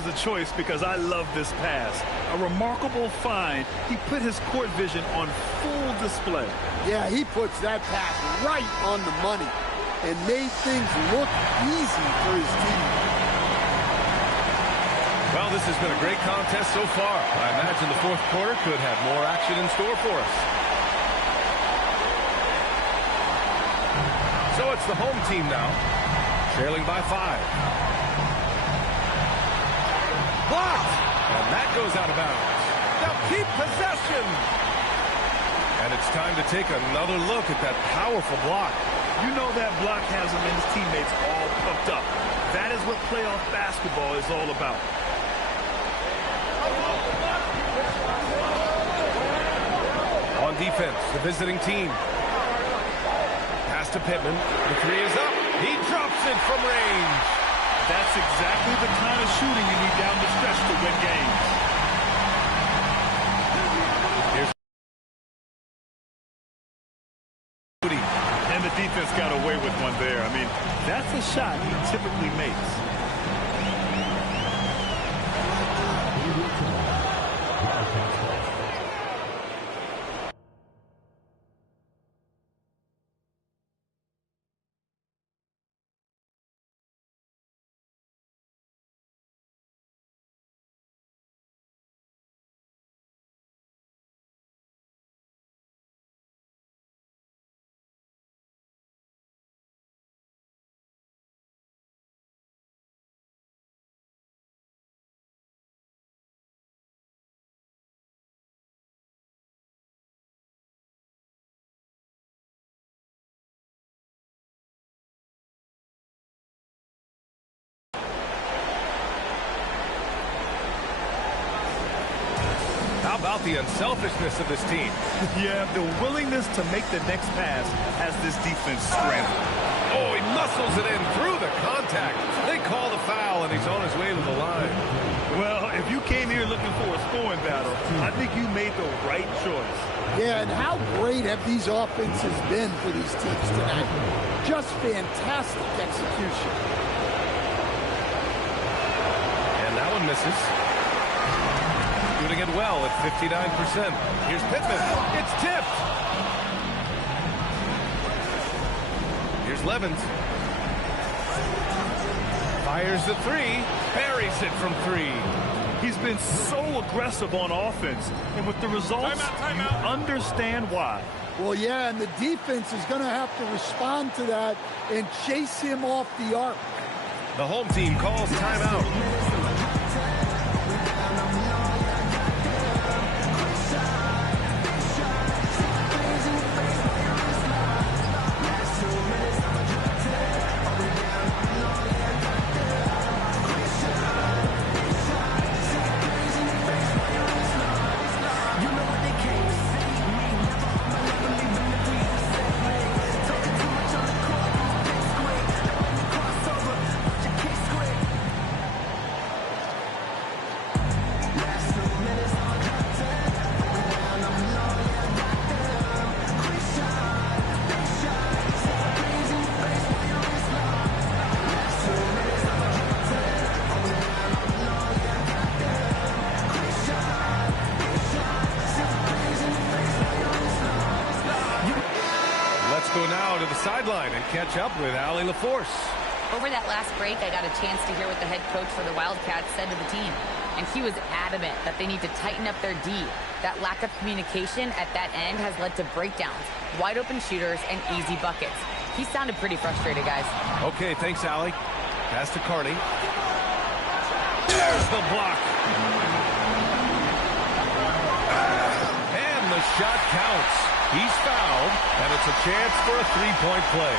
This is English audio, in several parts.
was the choice because I love this pass. A remarkable find. He put his court vision on full display. Yeah, he puts that pass right on the money and made things look easy for his team. Well, this has been a great contest so far. I imagine the fourth quarter could have more action in store for us. So it's the home team now, trailing by 5. Blocked! And that goes out of bounds. They'll keep possession. And it's time to take another look at that powerful block. You know that block has him and his teammates all pumped up. That is what playoff basketball is all about. On defense, the visiting team. Pass to Pittman. The three is up. He drops it from range. That's exactly the kind of shooting you need down the stretch to win games. Here's Moody. And the defense got away with one there. I mean, that's a shot he typically makes. How about the unselfishness of this team? Yeah, the willingness to make the next pass has this defense scrambled. Oh, he muscles it in through the contact. They call the foul, and he's on his way to the line. Well, if you came here looking for a scoring battle, I think you made the right choice. Yeah, and how great have these offenses been for these teams tonight? Just fantastic execution. And that one misses. Shooting it well at 59%. Here's Pittman. It's tipped. Here's Levens. Fires the three. Buries it from 3. He's been so aggressive on offense, and with the results, you understand why. Well, yeah, and the defense is going to have to respond to that and chase him off the arc. The home team calls timeout. Go now to the sideline and catch up with Allie LaForce. Over that last break, I got a chance to hear what the head coach for the Wildcats said to the team. And he was adamant that they need to tighten up their D. That lack of communication at that end has led to breakdowns, wide open shooters, and easy buckets. He sounded pretty frustrated, guys. Okay, thanks, Allie. Pass to Carney. There's the block. And the shot counts. He's fouled, and it's a chance for a three-point play.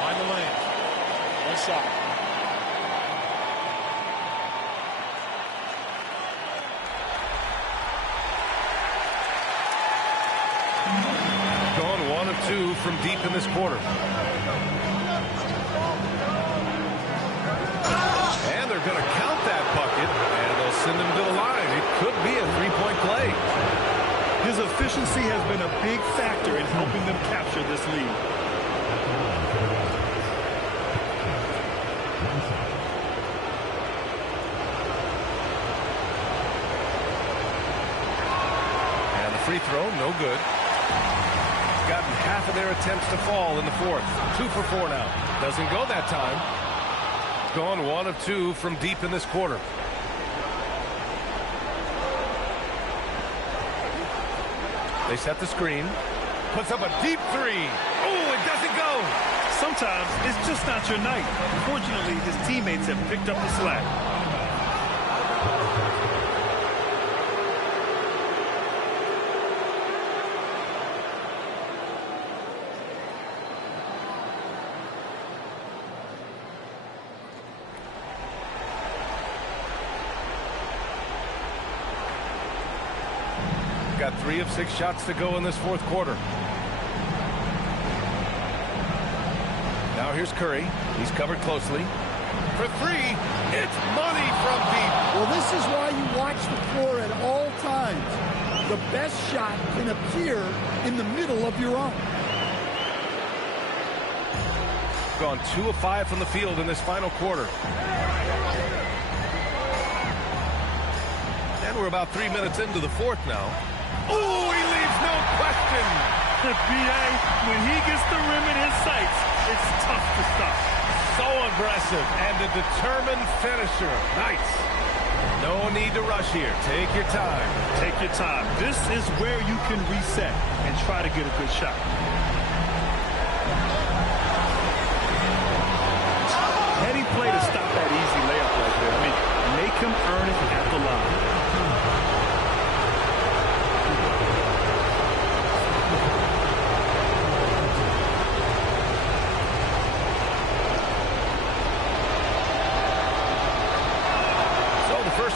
Find the lane. One shot. Gone 1 of 2 from deep in this quarter. And they're going to count that bucket, and they'll send him to the line. It could be a three-point play. His efficiency Consistency has been a big factor in helping them capture this lead. And the free throw, no good. Gotten half of their attempts to fall in the fourth. 2 for 4 now. Doesn't go that time. Gone 1 of 2 from deep in this quarter. They set the screen. Puts up a deep 3. Oh, it doesn't go. Sometimes it's just not your night. Fortunately, his teammates have picked up the slack. Got 3 of 6 shots to go in this fourth quarter. Now here's Curry. He's covered closely. For 3, it's money from deep. Well, this is why you watch the floor at all times. The best shot can appear in the middle of your own. Gone 2 of 5 from the field in this final quarter. And we're about 3 minutes into the fourth now. Oh, he leaves no question. The BA, when he gets the rim in his sights, it's tough to stop. So aggressive and a determined finisher. Nice. No need to rush here. Take your time. Take your time. This is where you can reset and try to get a good shot. Heady play to stop that easy layup right there. I mean, make him earn it at the line.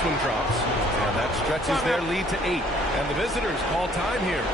One drops, and that stretches their lead to 8. And the visitors call time here.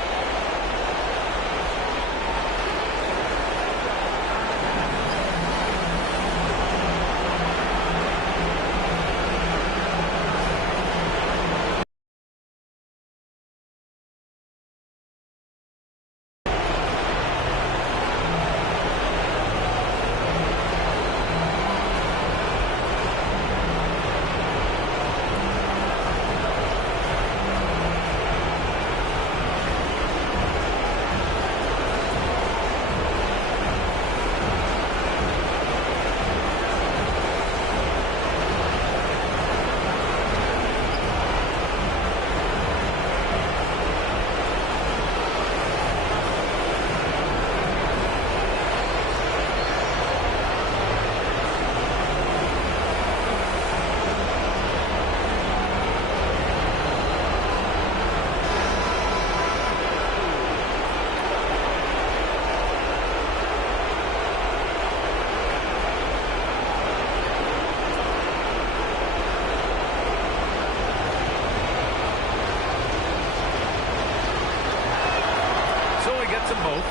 Them both,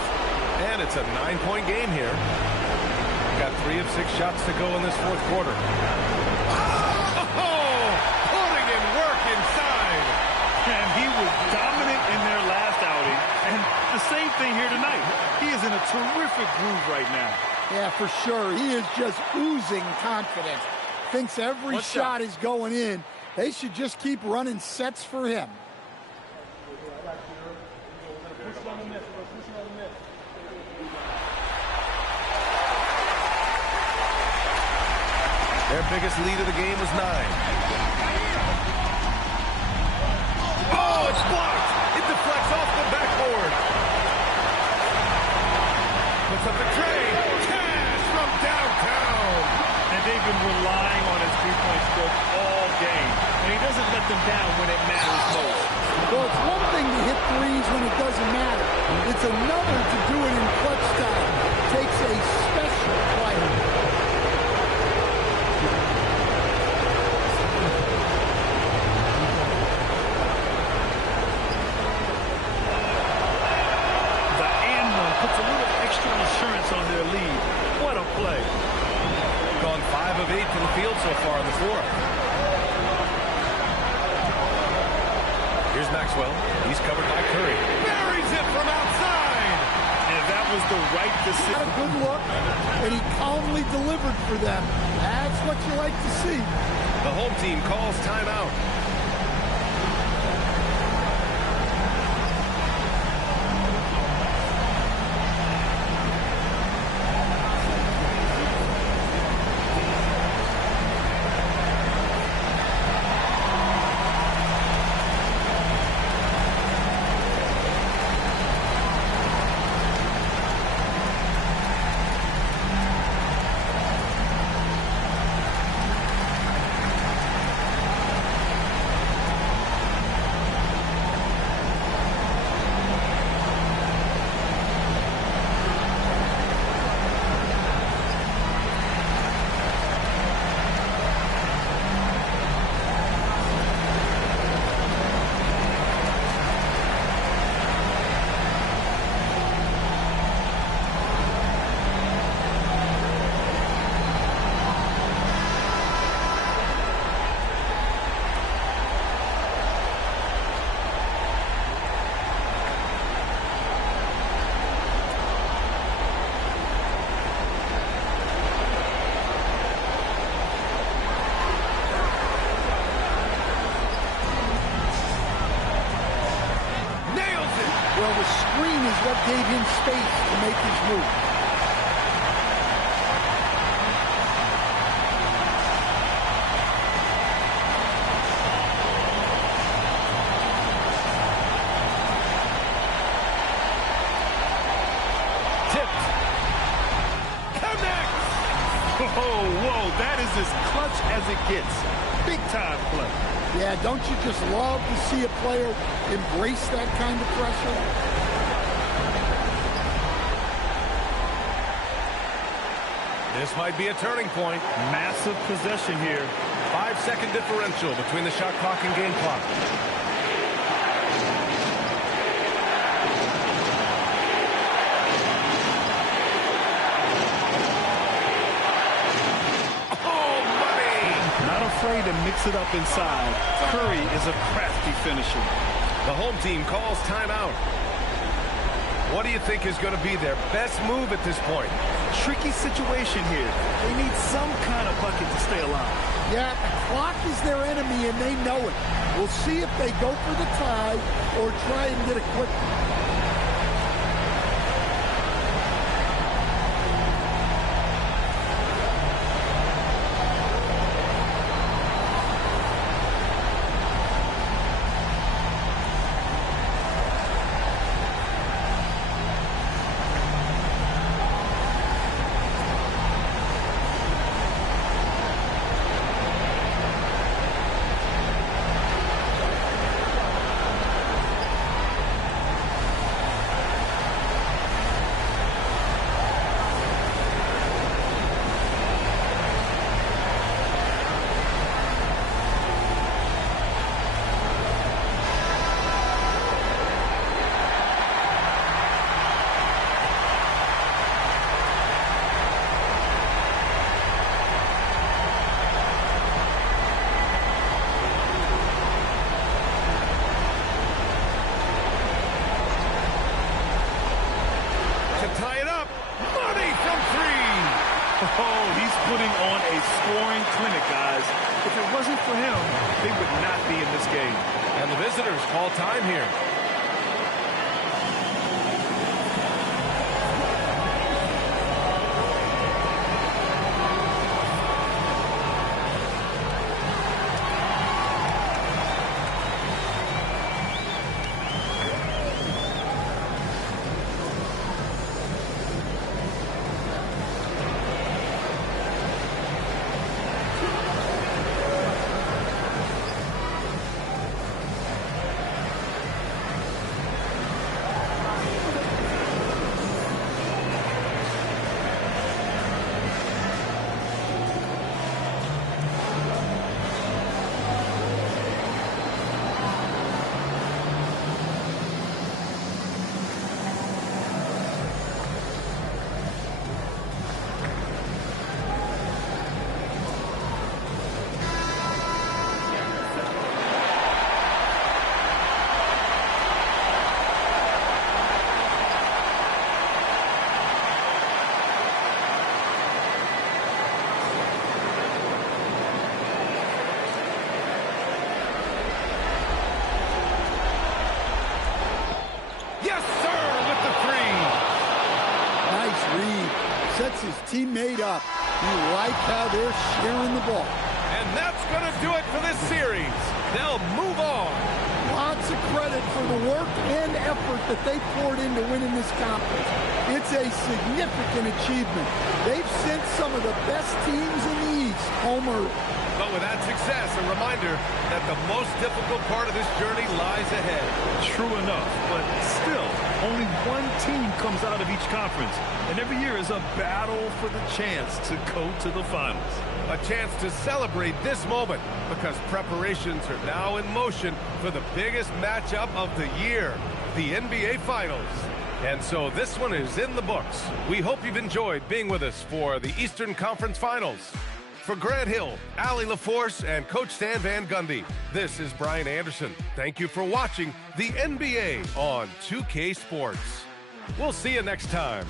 and it's a 9-point game here. Got 3 of 6 shots to go in this fourth quarter. Oh, putting in work inside. And he was dominant in their last outing, and the same thing here tonight. He is in a terrific groove right now. Yeah, for sure. He is just oozing confidence. Thinks every shot is going in. They should just keep running sets for him. Their biggest lead of the game was 9. Oh, it's blocked. It deflects off the backboard. Puts up the tray. Cash from downtown. And they've been relying on his three-point stroke all game. And he doesn't let them down when it matters most. Well, it's one thing to hit threes when it doesn't matter. It's another to do it in clutch time. Takes a special player. Puts a little extra insurance on their lead. What a play. Gone 5 of 8 from the field so far in the fourth. Here's Maxwell. He's covered by Curry. Buries drives it from outside. And that was the right decision. Had a good look, and he calmly delivered for them. That's what you like to see. The home team calls timeout. Well, the screen is what gave him space to make his move. Tipped. Connects. Whoa, that is as clutch as it gets. Big time play. Yeah, don't you just love to see a player embrace that kind of pressure? This might be a turning point. Massive possession here. 5-second differential between the shot clock and game clock. To mix it up inside. Curry is a crafty finisher. The home team calls timeout. What do you think is going to be their best move at this point? Tricky situation here. They need some kind of bucket to stay alive. Yeah, the clock is their enemy and they know it. We'll see if they go for the tie or try and get a quick one. Tie it up. Money from three. Oh, he's putting on a scoring clinic, guys. If it wasn't for him, they would not be in this game. And the visitors call time here. his teammate up. You like how they're sharing the ball. And that's going to do it for this series. They'll move on. Lots of credit for the work and effort that they poured into winning this conference. It's a significant achievement. They've sent some of the best teams in the East home early. But with that success, a reminder that the most difficult part of this journey lies ahead. True enough, but still, only one team comes out of each conference, and every year is a battle for the chance to go to the finals. A chance to celebrate this moment because preparations are now in motion for the biggest matchup of the year, the NBA Finals. And so this one is in the books. We hope you've enjoyed being with us for the Eastern Conference Finals. For Grant Hill, Allie LaForce, and Coach Stan Van Gundy, this is Brian Anderson. Thank you for watching the NBA on 2K Sports. We'll see you next time.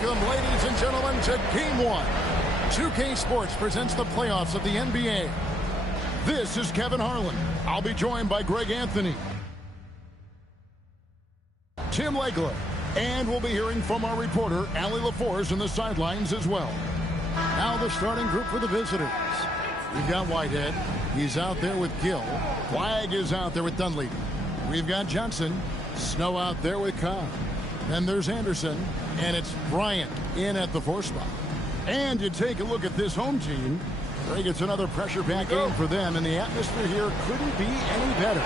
Welcome, ladies and gentlemen, to Game 1. 2K Sports presents the playoffs of the NBA. This is Kevin Harlan. I'll be joined by Greg Anthony, Tim Legler, and we'll be hearing from our reporter, Allie LaForce, in the sidelines as well. Now the starting group for the visitors. We've got Whitehead. He's out there with Gill. Flagg is out there with Dunleavy. We've got Johnson. Snow out there with Cobb. Then there's Anderson. And it's Bryant in at the 4 spot. And you take a look at this home team. Greg, it's another pressure-packed game for them, and the atmosphere here couldn't be any better.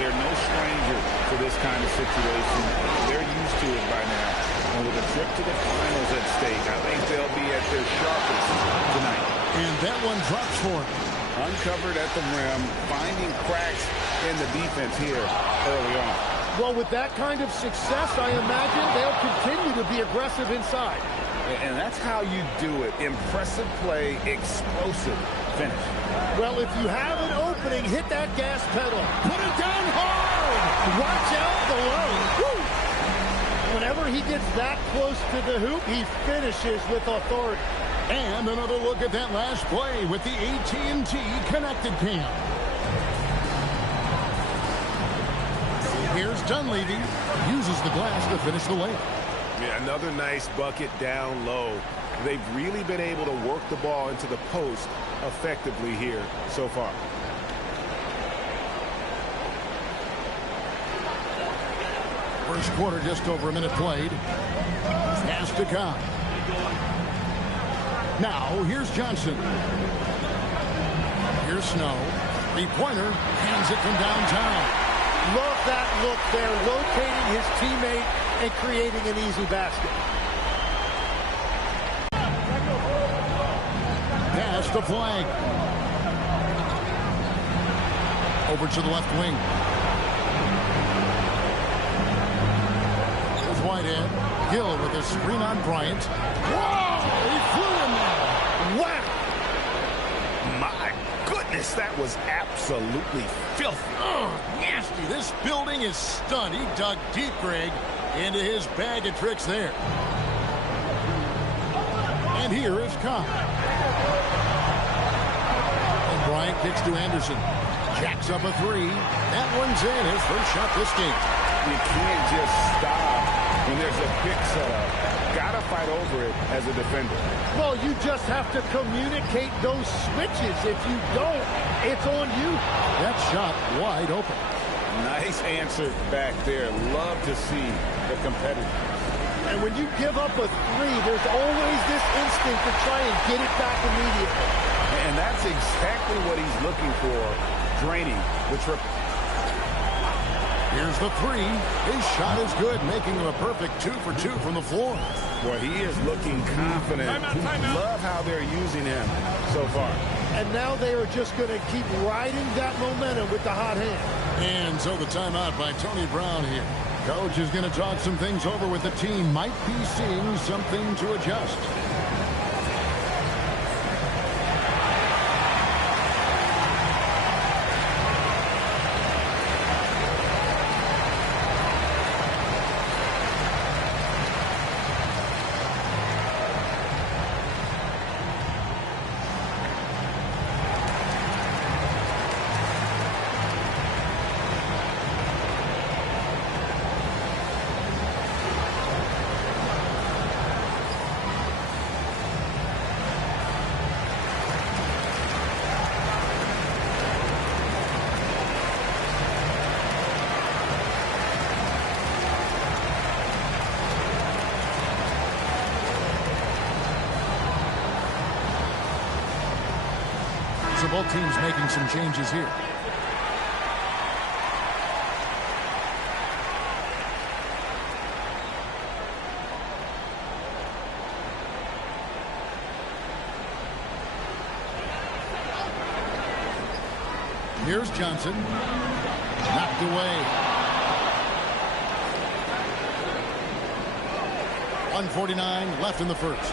They're no stranger to this kind of situation. They're used to it by now. And with a trip to the finals at stake, I think they'll be at their sharpest tonight. And that one drops for him. Uncovered at the rim, finding cracks in the defense here early on. Well, with that kind of success, I imagine they'll continue to be aggressive inside. And that's how you do it. Impressive play, explosive finish. Well, if you have an opening, hit that gas pedal. Put it down hard. Watch out below. Woo! Whenever he gets that close to the hoop, he finishes with authority. And another look at that last play with the AT&T Connected Cam. Here's Dunleavy. Uses the glass to finish the layup. Yeah, another nice bucket down low. They've really been able to work the ball into the post effectively here so far. First quarter, just over a minute played. Pass to Cobb. Now, here's Johnson. Here's Snow. Three-pointer, hands it from downtown. Love that look there, locating his teammate and creating an easy basket. Pass to Flagg. Over to the left wing. There's Whitehead. Gill with a screen on Bryant. Whoa! He flew in there. Wow! My goodness, that was absolutely filthy. Nasty. This building is stunned. He dug deep, Greg, into his bag of tricks there. And here is Cobb. And Bryant kicks to Anderson. Jacks up a three. That one's in. His first shot this game. You can't just stop when there's a pick set up. Gotta fight over it as a defender. Well, you just have to communicate those switches. If you don't, it's on you. That shot wide open. Nice answer back there. Love to see the competitor. And when you give up a three, there's always this instinct to try and get it back immediately. And that's exactly what he's looking for, draining the triple. Here's the three. His shot is good, making him a perfect 2 for 2 from the floor. Boy, he is looking confident. Timeout. Love how they're using him so far. And now they are just going to keep riding that momentum with the hot hand. And so the timeout by Tony Brown here. Coach is going to talk some things over with the team. Might be seeing something to adjust. So both teams making some changes here. Here's Johnson. Knocked away. 1:49 left in the first.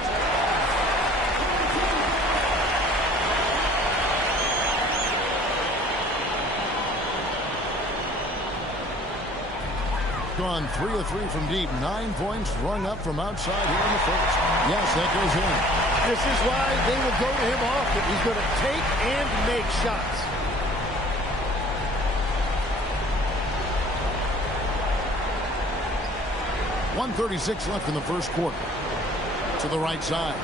gone 3 of 3 from deep. 9 points rung up from outside here in the first. Yes, that goes in. This is why they will go to him often. He's going to take and make shots. .136 left in the first quarter. To the right side.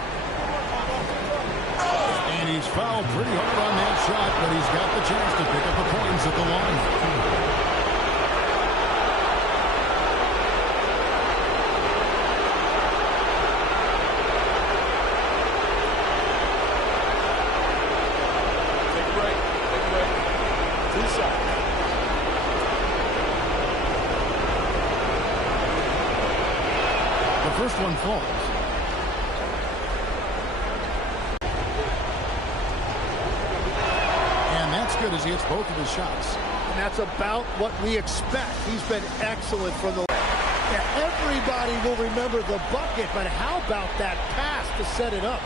And he's fouled pretty hard on that shot, but he's got the chance to pick up the points at the line. The first one falls. And that's good as he hits both of his shots. And that's about what we expect. He's been excellent from the line. Yeah, everybody will remember the bucket, but how about that pass to set it up?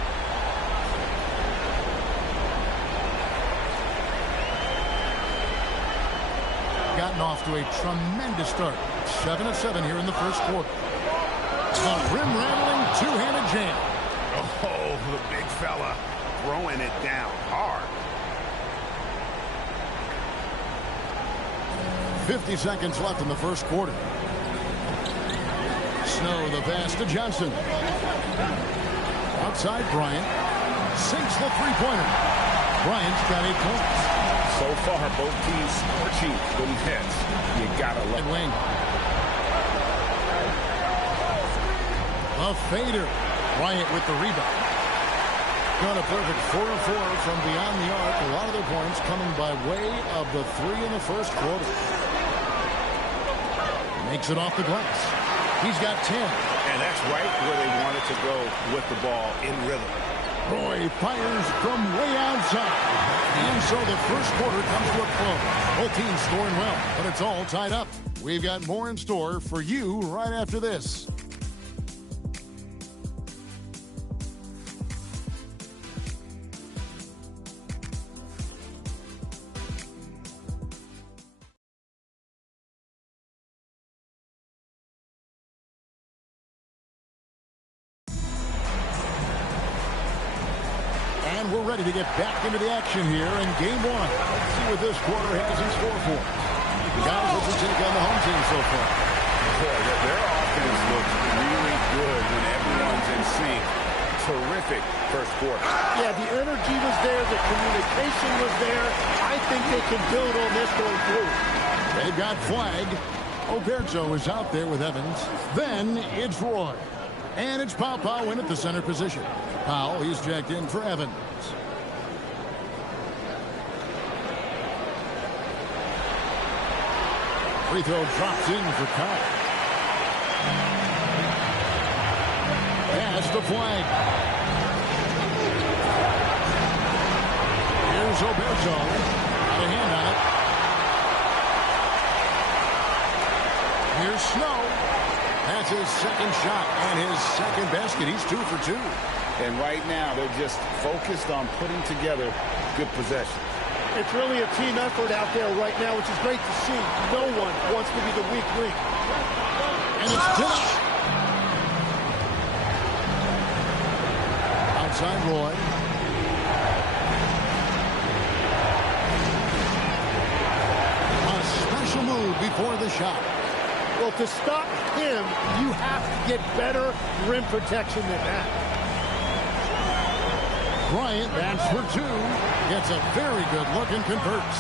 Gotten off to a tremendous start. 7 of 7 here in the first quarter. A rim-rattling two-handed jam. Oh, the big fella throwing it down hard. 50 seconds left in the first quarter. Snow the pass to Johnson. Outside Bryant. Sinks the three-pointer. Bryant's got 8 points. So far, both teams scorching those hits. You gotta love it. Wing. A fader. Bryant with the rebound. Got a perfect 4 of 4 from beyond the arc. A lot of their points coming by way of the 3 in the first quarter. Makes it off the glass. He's got 10. And that's right where they wanted to go with the ball in rhythm. Roy fires from way outside. And so the first quarter comes to a close. Both teams scoring well, but it's all tied up. We've got more in store for you right after this. And we're ready to get back into the action here in game one. Let's see what this quarter has in store for us. Guys, what's your take on the home team so far? Boy, their offense looks really good when everyone's in sync. Terrific first quarter. Yeah, the energy was there. The communication was there. I think they can build on this going through. They've got Flag. Oberto is out there with Evans. Then it's Roy. And it's Powell in at the center position. Powell, he's checked in for Evans. Free throw drops in for Kyle. Pass to Flag. Here's Oberto. Got a hand on it. Here's Snow. That's his second shot and his second basket. He's 2 for 2. And right now, they're just focused on putting together good possessions. It's really a team effort out there right now, which is great to see. No one wants to be the weak link. And it's Dillon. Outside Roy. A special move before the shot. Well, to stop him, you have to get better rim protection than that. Bryant, that's for 2. Gets a very good look and converts.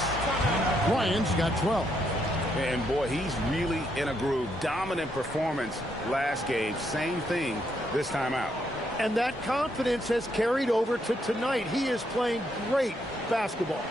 Bryant's got 12. And boy, he's really in a groove. Dominant performance last game. Same thing this time out. And that confidence has carried over to tonight. He is playing great basketball.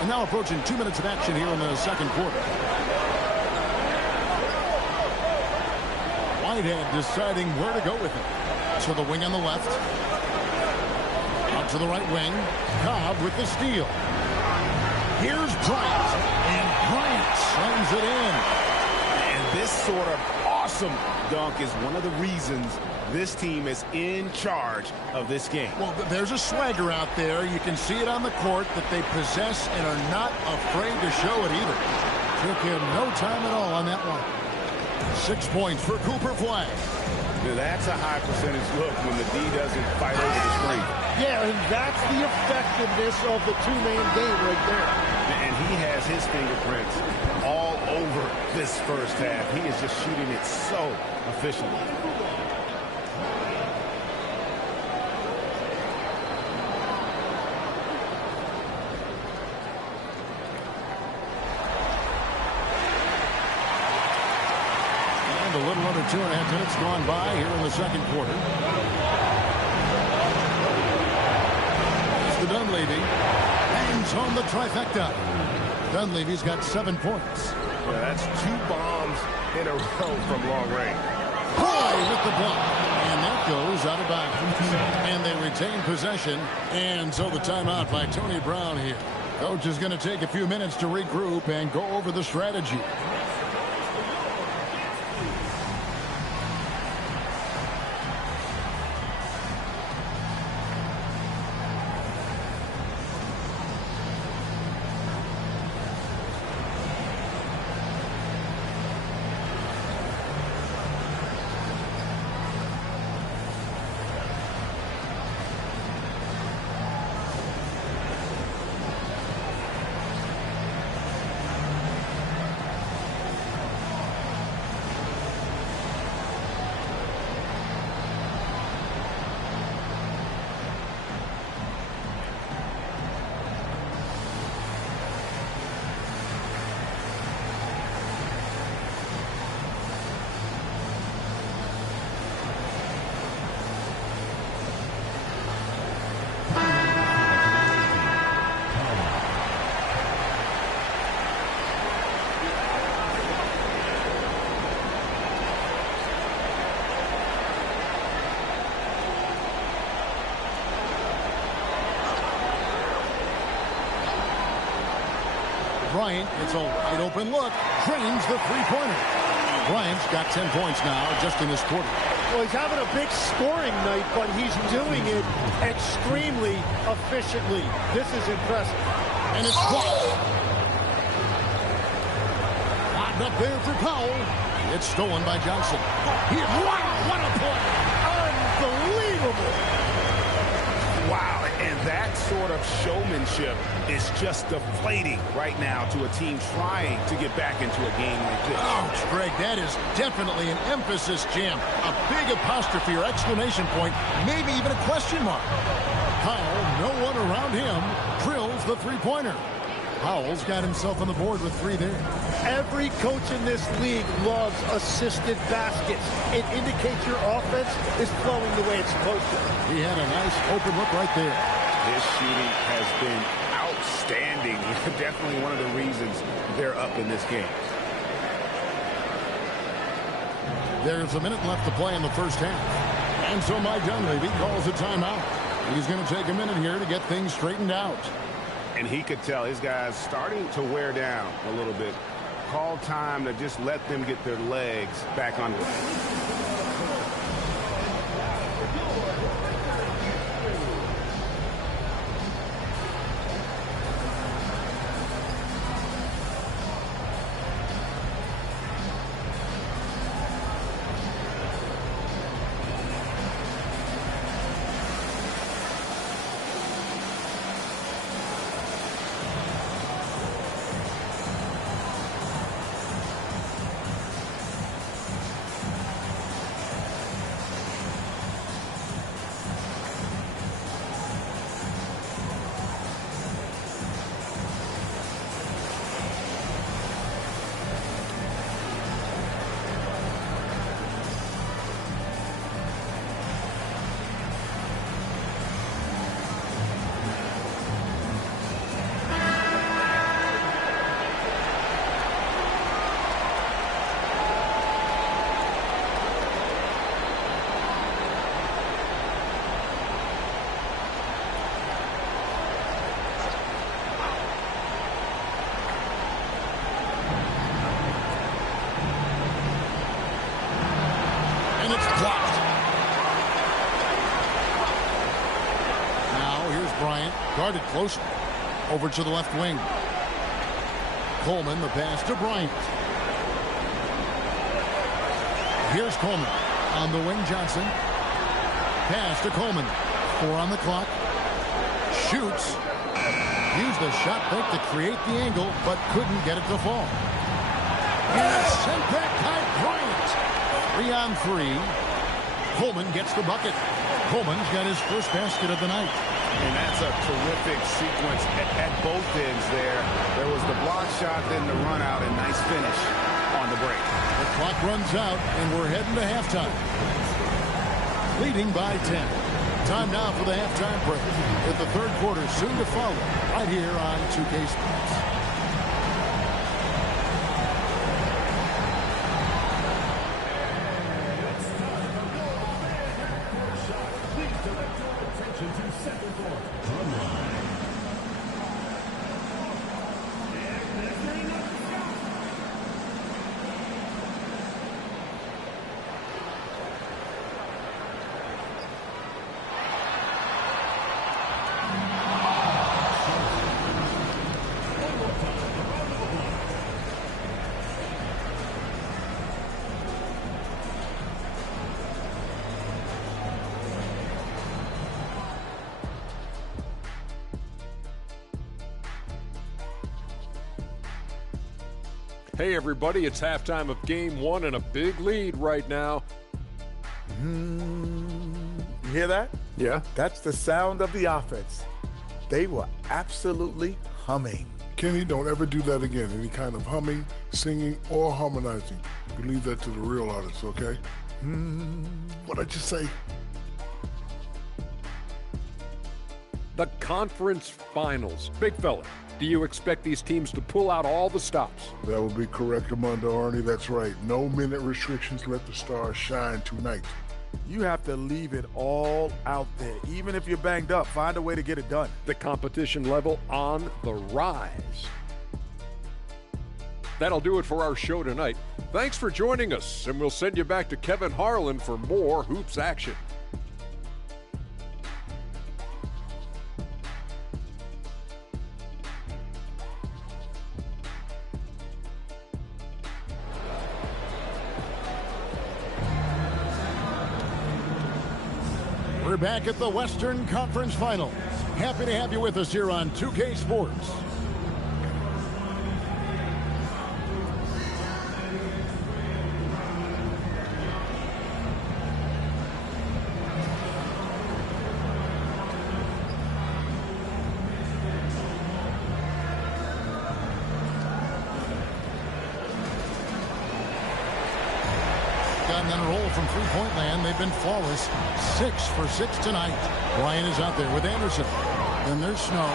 And now approaching 2 minutes of action here in the second quarter. Whitehead deciding where to go with it. To the wing on the left. Out to the right wing. Cobb with the steal. Here's Bryant. And Bryant slams it in. And this sort of awesome dunk is one of the reasons this team is in charge of this game. Well, there's a swagger out there. You can see it on the court that they possess and are not afraid to show it either. Took him no time at all on that one. 6 points for Cooper Flag. That's a high percentage look when the D doesn't fight over the screen. Yeah, and that's the effectiveness of the two-man game right there. And he has his fingerprints all over this first half. He is just shooting it so efficiently. A little under 2.5 minutes gone by here in the second quarter. It's the Dunleavy. Hangs home the trifecta. Dunleavy's got 7 points. Yeah, that's 2 bombs in a row from long range. Boy with the block. And that goes out of bounds. And they retain possession. And so the timeout by Tony Brown here. Coach is going to take a few minutes to regroup and go over the strategy. Bryant, it's a wide open look, drains the three-pointer. Bryant's got 10 points now just in this quarter. Well, he's having a big scoring night, but he's doing it extremely efficiently. This is impressive. And it's blocked. Locked up there for Powell. It's stolen by Johnson. Wow, what a play. Unbelievable. Wow, and that sort of showmanship is just deflating right now to a team trying to get back into a game like this. Ouch, Greg, that is definitely an emphasis jam. A big apostrophe or exclamation point, maybe even a question mark. Powell, no one around him, drills the three-pointer. Powell's got himself on the board with 3 there. Every coach in this league loves assisted baskets. It indicates your offense is flowing the way it's supposed to. He had a nice open look right there. His shooting has been outstanding. Definitely one of the reasons they're up in this game. There's a minute left to play in the first half. And so Mike Dunleavy calls a timeout. He's going to take a minute here to get things straightened out. And he could tell his guys starting to wear down a little bit. Call time to just let them get their legs back under it. Bryant, guarded closely. Over to the left wing. Coleman, the pass to Bryant. Here's Coleman. On the wing, Johnson. Pass to Coleman. 4 on the clock. Shoots. Used the shot fake to create the angle, but couldn't get it to fall. And it's sent back by Bryant. 3 on 3. Coleman gets the bucket. Coleman's got his first basket of the night. And that's a terrific sequence at both ends there. There was the block shot, then the run out, and nice finish on the break. The clock runs out, and we're heading to halftime. Leading by 10. Time now for the halftime break. With the third quarter soon to follow, right here on 2K Sports. Hey, everybody, it's halftime of Game 1 and a big lead right now. You hear that? Yeah. That's the sound of the offense. They were absolutely humming. Kenny, don't ever do that again. Any kind of humming, singing, or harmonizing. You leave that to the real artists, okay? What'd I just say? The conference finals. Big fella, do you expect these teams to pull out all the stops? That would be correct, Armando Arnie. That's right. No minute restrictions. Let the stars shine tonight. You have to leave it all out there. Even if you're banged up, find a way to get it done. The competition level on the rise. That'll do it for our show tonight. Thanks for joining us, and we'll send you back to Kevin Harlan for more hoops action. We're back at the Western Conference Finals. Happy to have you with us here on 2K Sports. Gotten on a roll from three-point land. They've been flawless. 6 for 6 tonight. Ryan is out there with Anderson. Then there's Snow.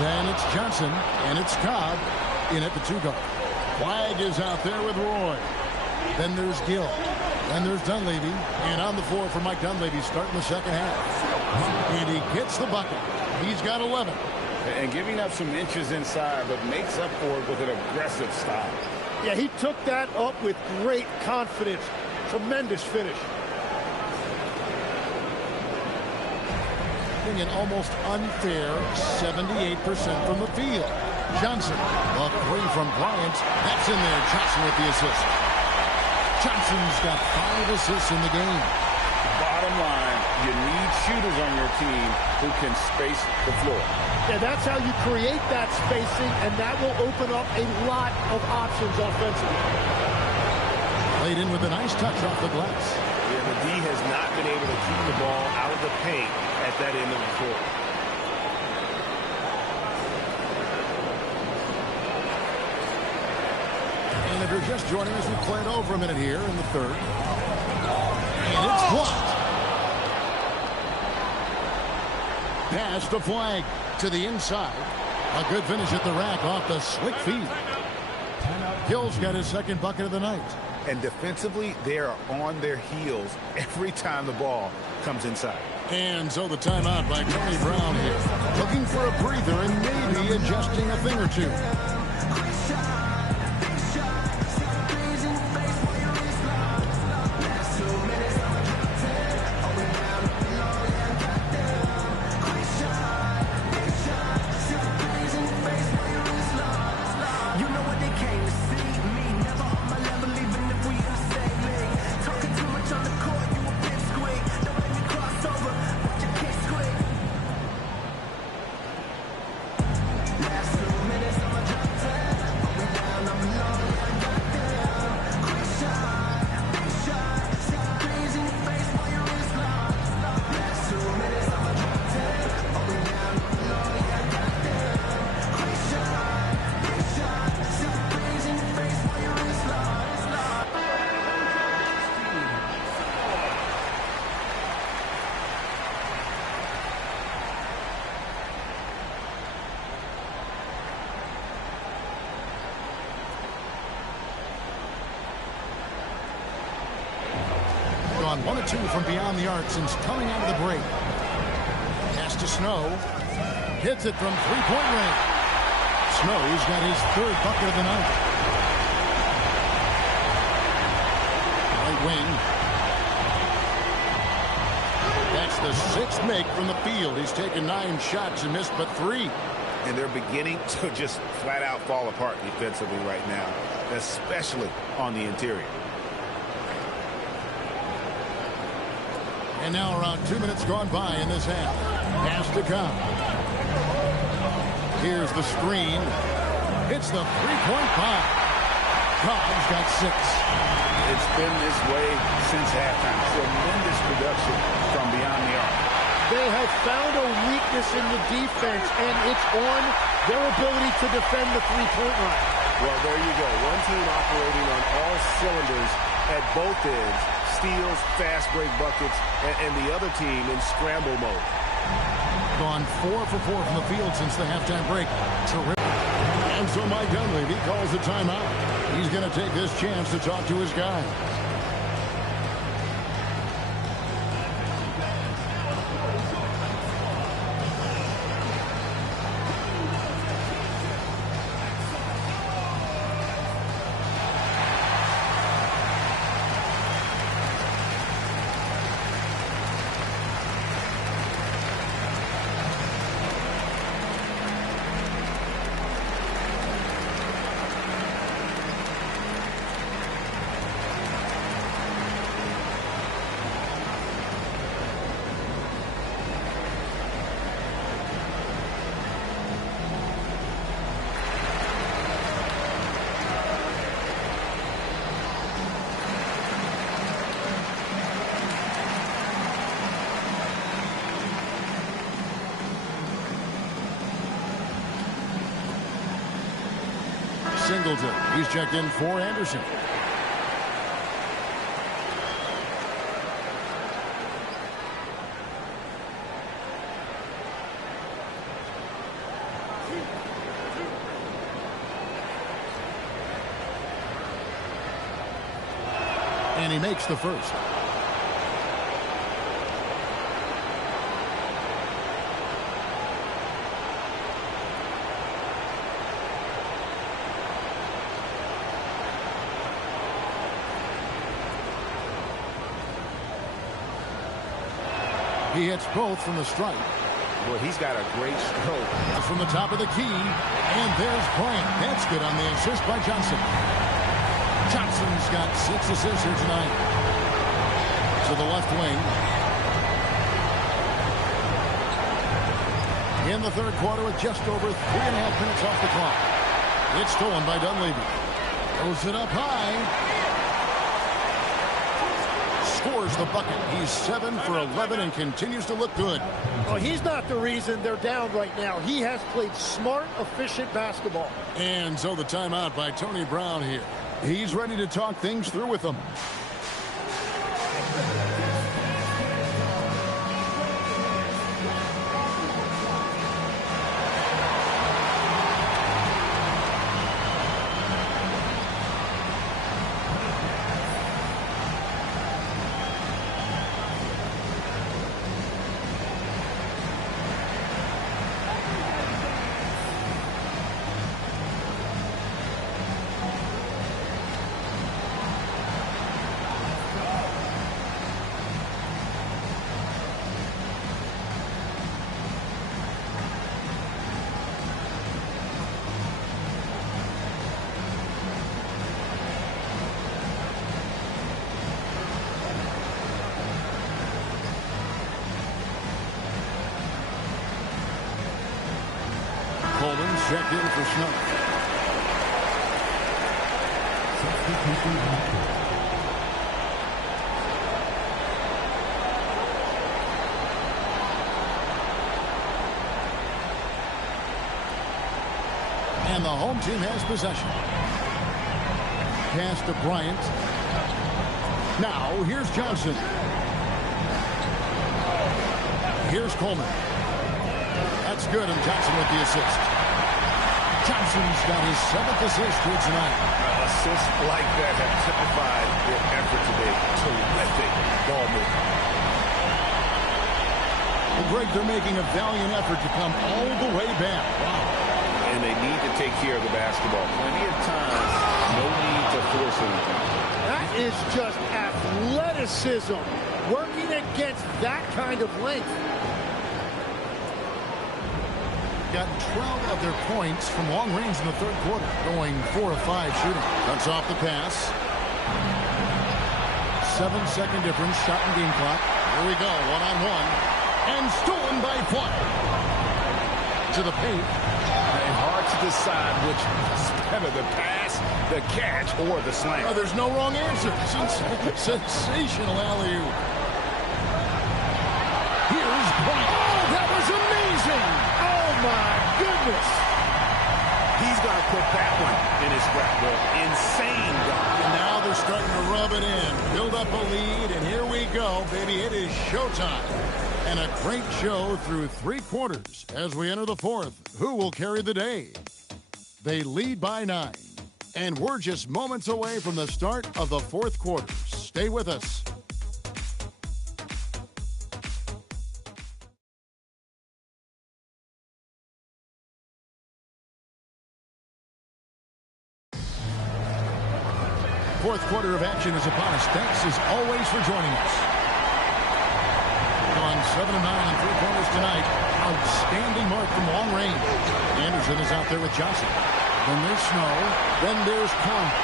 Then it's Johnson. And it's Cobb in at the 2-guard. Flagg is out there with Roy. Then there's Gill. Then there's Dunleavy. And on the floor for Mike Dunleavy starting the second half. And he gets the bucket. He's got 11. And giving up some inches inside, but makes up for it with an aggressive style. Yeah, he took that up with great confidence. Tremendous finish. An almost unfair 78% from the field. Johnson, a 3 from Bryant. That's in there. Johnson with the assist. Johnson's got 5 assists in the game. Bottom line, you need shooters on your team who can space the floor. Yeah, that's how you create that spacing, and that will open up a lot of options offensively. Played in with a nice touch off the glass. Yeah, the D has not been able to keep the ball out of the paint at that end of the court. And if you're just joining us, we played over a minute here in the third. And it's blocked. Pass to Flagg to the inside. A good finish at the rack off the slick feed. Hill's got his second bucket of the night. And defensively, they are on their heels every time the ball comes inside. And so the timeout by Tony Brown here. Looking for a breather and maybe adjusting a thing or two. gone 1 of 2 from beyond the arc since coming out of the break. Pass to Snow. Hits it from three-point range. Snow's got his 3rd bucket of the night. Right wing. That's the 6th make from the field. He's taken 9 shots and missed but 3. And they're beginning to just flat out fall apart defensively right now, especially on the interior. And now around 2 minutes gone by in this half. Pass to Cobb. Here's the screen. It's the three-point bomb. Cobb's got 6. It's been this way since halftime. Tremendous production from beyond the arc. They have found a weakness in the defense, and it's on their ability to defend the three-point line. Well, there you go. One team operating on all cylinders at both ends. Steals, fast break buckets, and the other team in scramble mode. Gone 4 for 4 from the field since the halftime break. Terrific. And so Mike Dunleavy calls the timeout. He's going to take this chance to talk to his guys. Singleton. He's checked in for Anderson. And he makes the first. He hits both from the stripe. Well, he's got a great stroke. From the top of the key. And there's Bryant. That's good on the assist by Johnson. Johnson's got 6 assists here tonight. To the left wing. In the 3rd quarter with just over 3.5 minutes off the clock. It's stolen by Dunleavy. Throws it up high. Scores the bucket. He's 7 for 11 and continues to look good. Well, he's not the reason they're down right now. He has played smart, efficient basketball. And so the timeout by Tony Brown here. He's ready to talk things through with them. Coleman checked in for Snow. And the home team has possession. Pass to Bryant. Now here's Johnson. Here's Coleman. That's good, and Johnson with the assist. Johnson's got his 7th assist here tonight. Assists like that have typified their effort today. Terrific ball movement. Well, Greg, they're making a valiant effort to come all the way back. Wow. And they need to take care of the basketball. Plenty of time. No need to force anything. That is just athleticism working against that kind of length. Got 12 of their points from long range in the third quarter, going 4 of 5 shooting. Cuts off the pass. 7-second difference, shot and game clock. Here we go, one-on-one. And stolen by White. To the paint. And hard to decide which is better, the pass, the catch, or the slam. Oh, there's no wrong answer. Sensational alley-oop. Here's Bryant. Oh, that was amazing! Oh, my goodness! He's going to put that one in his scrapbook. Insane dunk. And now they're starting to rub it in. Build up a lead, and here we go, baby. It is showtime. And a great show through 3 quarters. As we enter the 4th, who will carry the day? They lead by 9. And we're just moments away from the start of the 4th quarter. Stay with us. Fourth quarter of action is upon us. Thanks as always for joining us. On 7 of 9 and 3 corners tonight. Outstanding mark from long range. Anderson is out there with Johnson. Then there's Snow. Then there's Conley.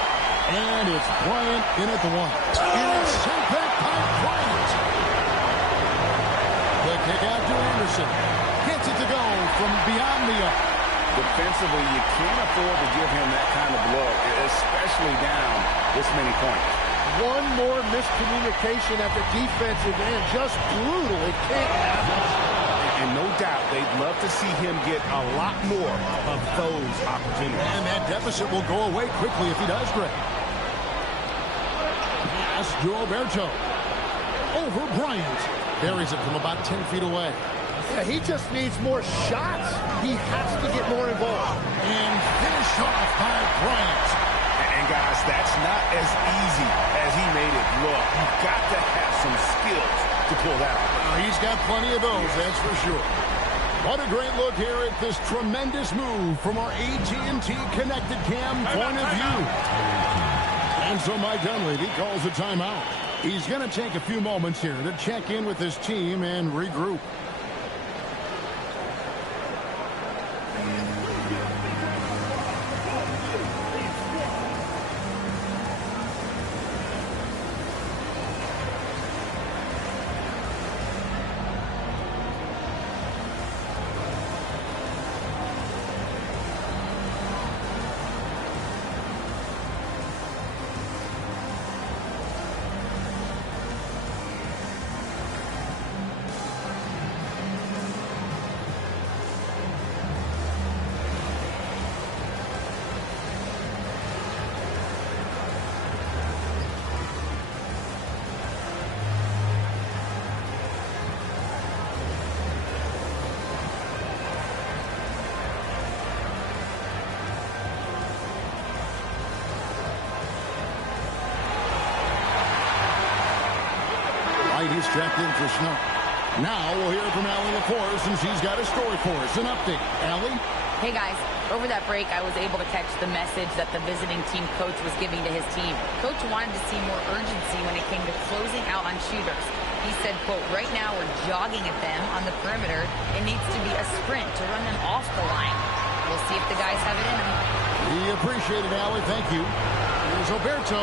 And it's Bryant in at the 1. And it's sent back by Bryant. The kick out to Anderson. Gets it to go from beyond the arc. Defensively, you can't afford to give him that kind of blow, especially down this many points. One more miscommunication at the defensive end. Just brutal. It can't happen. And no doubt they'd love to see him get a lot more of those opportunities. And that deficit will go away quickly if he does, Greg. Pass to Alberto. Over Bryant. Buries it from about 10 feet away. Yeah, he just needs more shots. He has to get more involved. And finished off by Bryant. And guys, that's not as easy as he made it look. You've got to have some skills to pull that off. He's got plenty of those, that's for sure. What a great look here at this tremendous move from our AT&T Connected Cam point of view. And so Mike Dunleavy calls a timeout. He's going to take a few moments here to check in with his team and regroup. He's checked in for Snow. Now we'll hear from Allie LaForce since she's got a story for us. An update. Allie? Hey, guys. Over that break, I was able to catch the message that the visiting team coach was giving to his team. Coach wanted to see more urgency when it came to closing out on shooters. He said, quote, right now we're jogging at them on the perimeter. It needs to be a sprint to run them off the line. We'll see if the guys have it in them. We appreciate it, Allie. Thank you. Here's Alberto.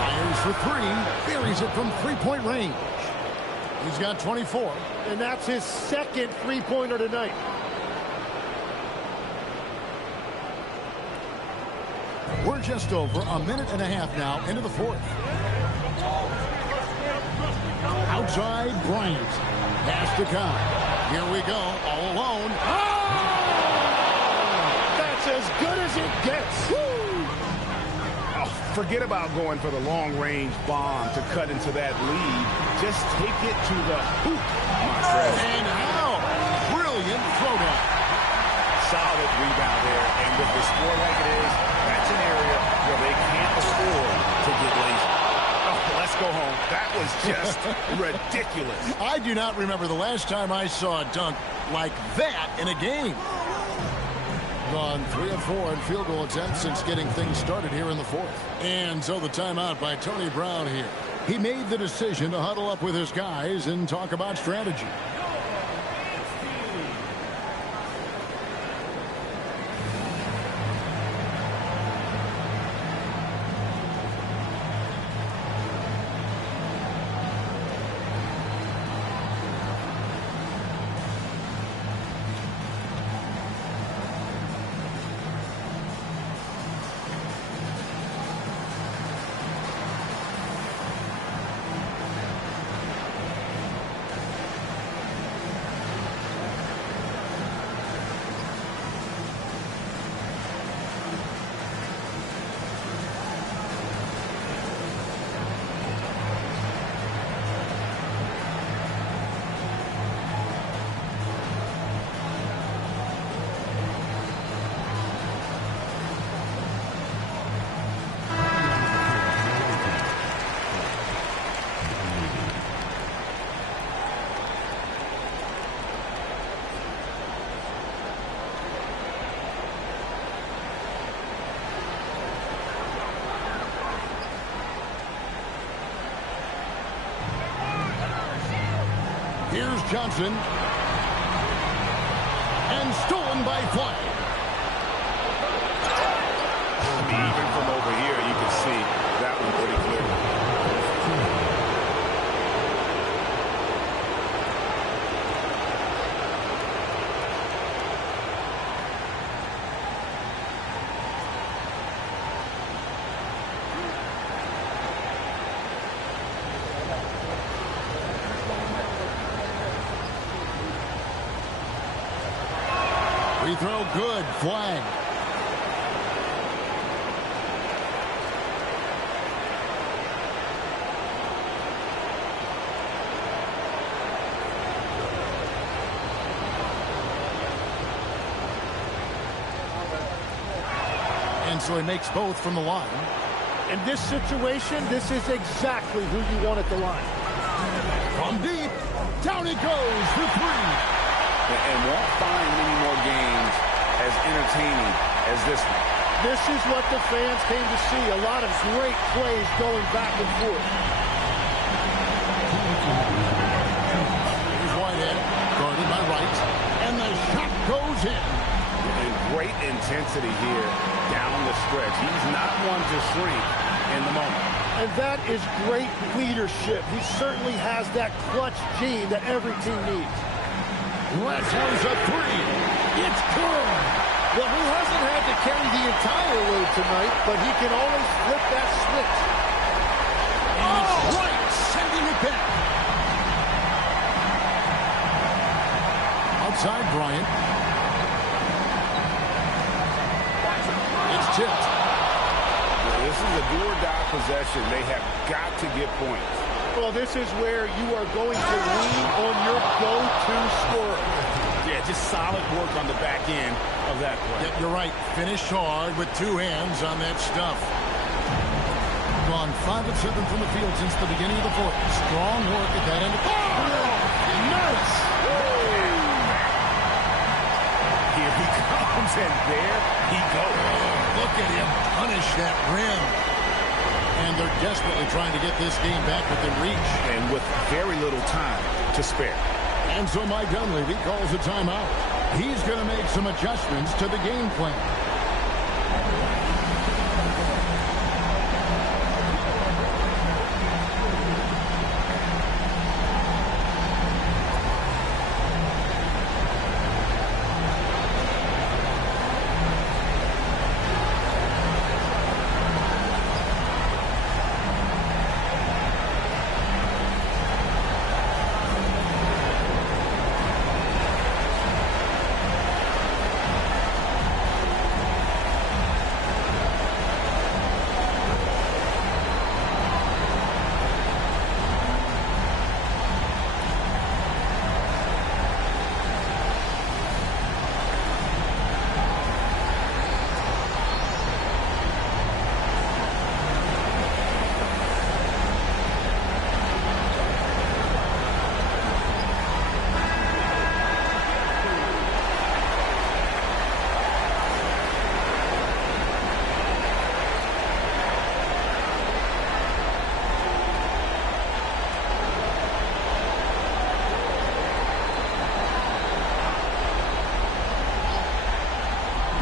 Fires for 3. Buries it from three-point range. He's got 24. And that's his second three-pointer tonight. We're just over a minute and a half now into the 4th. Outside, Bryant. Pass to Kyle. Here we go, all alone. Oh! That's as good as it gets. Woo! Forget about going for the long-range bomb to cut into that lead. Just take it to the hoop, my friend. And how? Brilliant throwdown. Solid rebound there, and And with the score like it is, that's an area where they can't afford to get lazy. Oh, let's go home. That was just ridiculous. I do not remember the last time I saw a dunk like that in a game. Gone 3 of 4 in field goal attempts since getting things started here in the fourth. And so the timeout by Tony Brown here. He made the decision to huddle up with his guys and talk about strategy. Here's Johnson. And stolen by Flynn. Even from over here, you can see that one pretty clearly. Free throw good. Flag. And so he makes both from the line. In this situation, this is exactly who you want at the line. From deep, down it goes for three. And won't find many more games as entertaining as this one. This is what the fans came to see. A lot of great plays going back and forth. Here's Whitehead, guarded by Wright, and the shot goes in. And great intensity here down the stretch. He's not one to shrink in the moment. And that is great leadership. He certainly has that clutch gene that every team needs. That one's a three. It's good. Well, he hasn't had to carry the entire load tonight, but he can always flip that switch. And it's Wright sending it back. Outside Bryant. It's tipped. This is a do-or-die possession. They have got to get points. Well, this is where you are going to lean on your go-to scorer. Yeah, just solid work on the back end of that play. Yep, you're right. Finish hard with two hands on that stuff. Gone 5 of 7 from the field since the beginning of the fourth. Strong work at that end. Oh! Nice! Here he comes, and there he goes. Look at him punish that rim. And they're desperately trying to get this game back within reach. And with very little time to spare. And so Mike Dunleavy calls a timeout. He's going to make some adjustments to the game plan.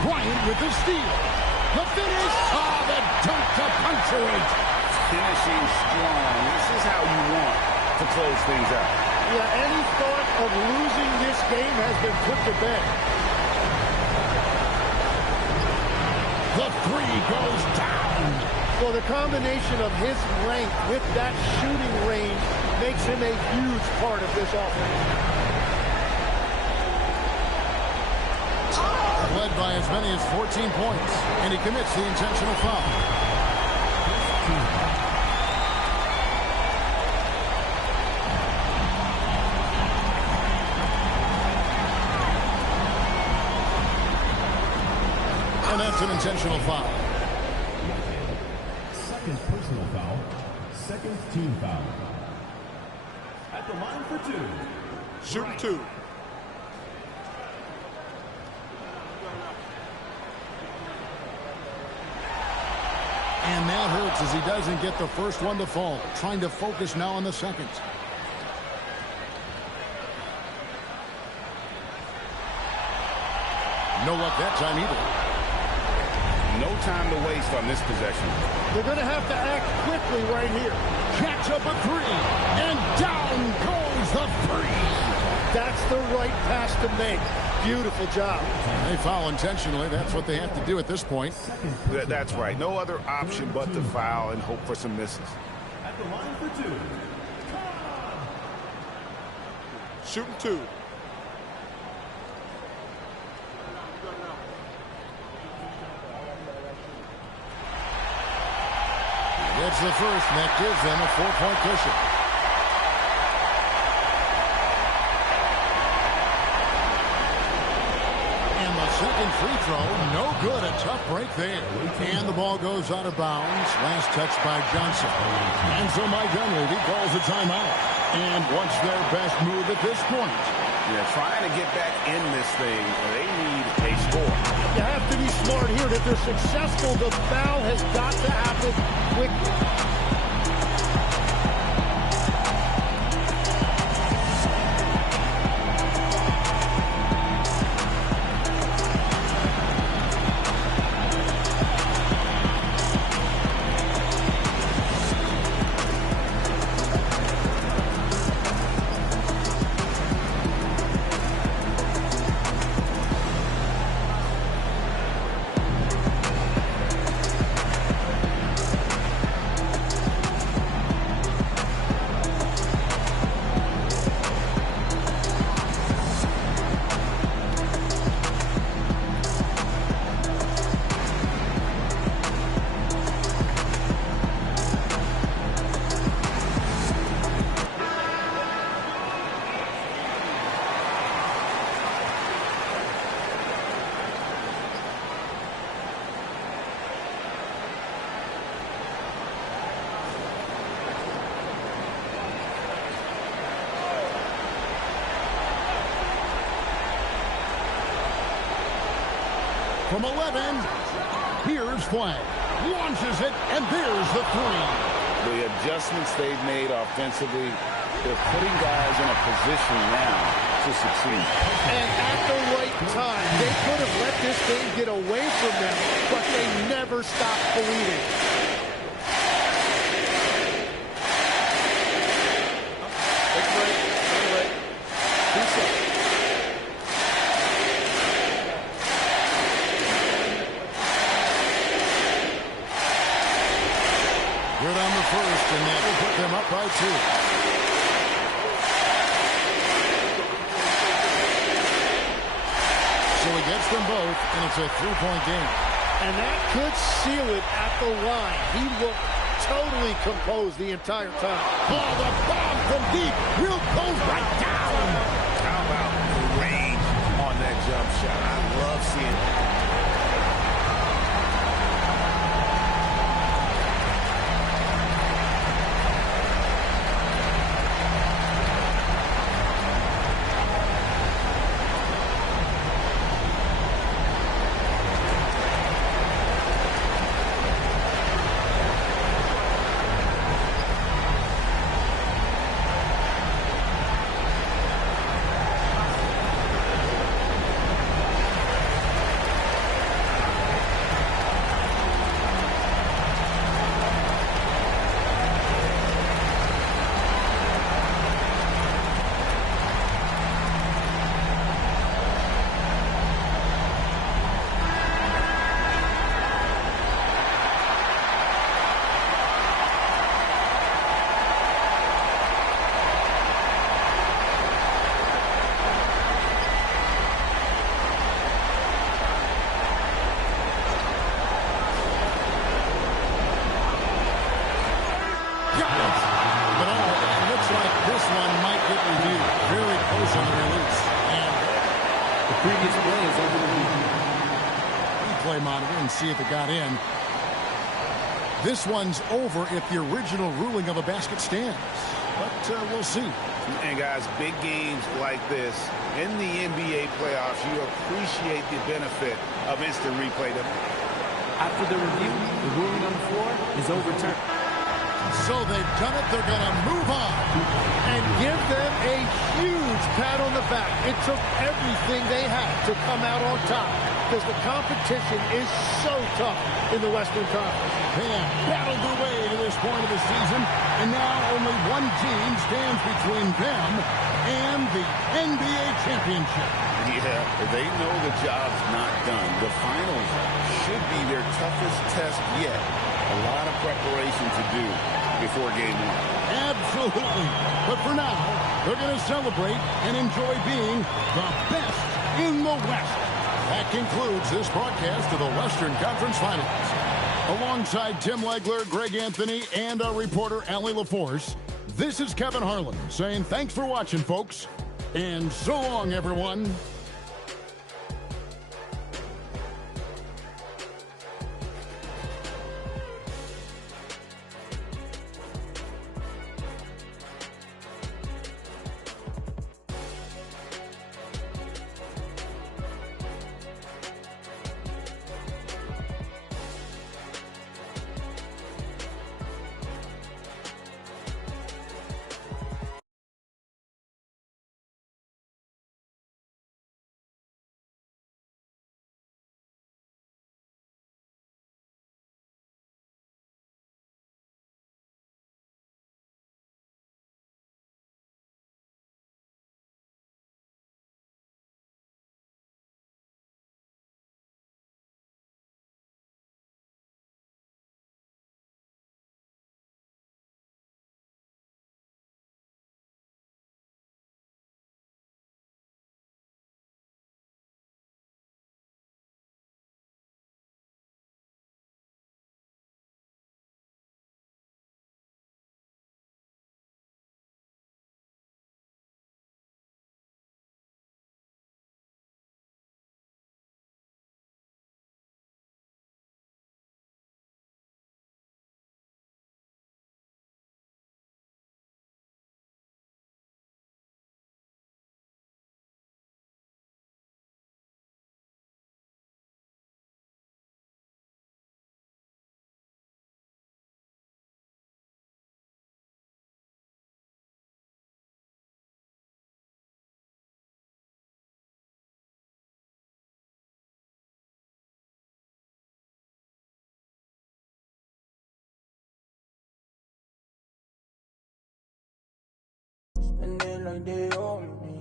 Bryant with the steal. The finish. Oh, the dunk to punctuate. Finishing strong. This is how you want to close things out. Yeah, any thought of losing this game has been put to bed. The three goes down. Well, the combination of his length with that shooting range makes him a huge part of this offense. Led by as many as 14 points, and he commits the intentional foul. And that's an intentional foul. Second personal foul. Second team foul. At the line for two. Shooting two. And that hurts as he doesn't get the first one to fall. Trying to focus now on the second. No luck that time either. No time to waste on this possession. They're going to have to act quickly right here. Catch up a three. And down goes the three. That's the right pass to make. Beautiful job. They foul intentionally. That's what they have to do at this point. That's right. No other option but to foul and hope for some misses. At the line for two. Shooting two. It's the first, and that gives them a 4-point cushion. And the second free throw, no good. A tough break there. And the ball goes out of bounds. Last touch by Johnson. And so Mike Dunleavy calls a timeout. And what's their best move at this point? Yeah, trying to get back in this thing. They need a score. You have to be smart here. If they're successful, the foul has got to happen quickly. From 11, here's Flag. Launches it, and there's the three. The adjustments they've made offensively, they're putting guys in a position now to succeed. And at the right time, they could have let this game get away from them, but they never stopped believing. Good on the first, and that will put them up by 2. So he gets them both, and it's a 3-point game. And that could seal it at the line. He looked totally composed the entire time. Oh, the bomb from deep. Will goes right down. How about the range on that jump shot? I love seeing it. previous play is over the field. Replay monitor and see if it got in. This one's over if the original ruling of a basket stands. But we'll see. And guys, big games like this in the NBA playoffs, you appreciate the benefit of instant replay. After the review, the ruling on the floor is overturned. So they've done it. They're going to move on. And give them a huge pat on the back. It took everything they had to come out on top because the competition is so tough in the Western Conference. They have battled their way to this point of the season, and now only one team stands between them and the NBA championship. Yeah, they know the job's not done. The finals should be their toughest test yet. A lot of preparation to do before game one. Absolutely. But for now, they're going to celebrate and enjoy being the best in the West. That concludes this broadcast of the Western Conference Finals. Alongside Tim Legler, Greg Anthony, and our reporter, Allie LaForce, this is Kevin Harlan saying thanks for watching, folks. And so long, everyone. And then like they owe me.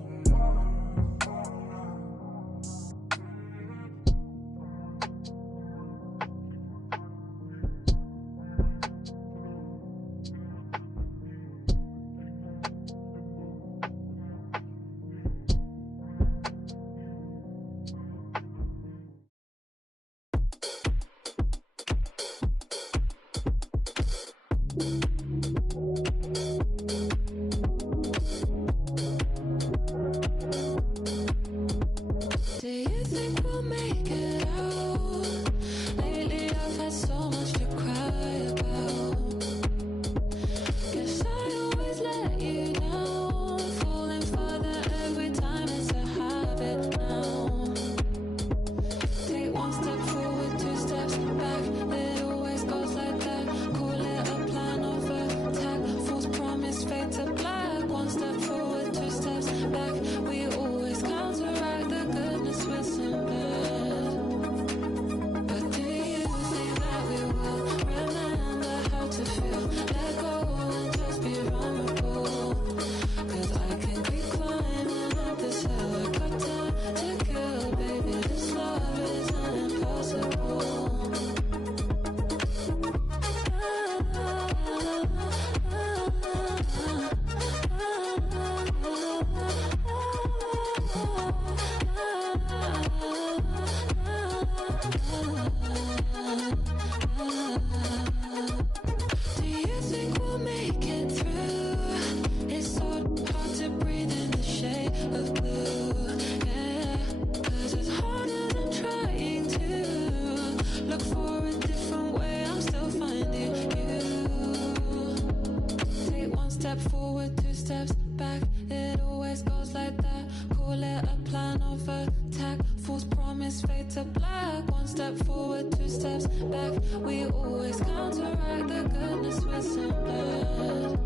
attack. False promise, fade to black. One step forward, two steps back. We always counteract the goodness with some bad.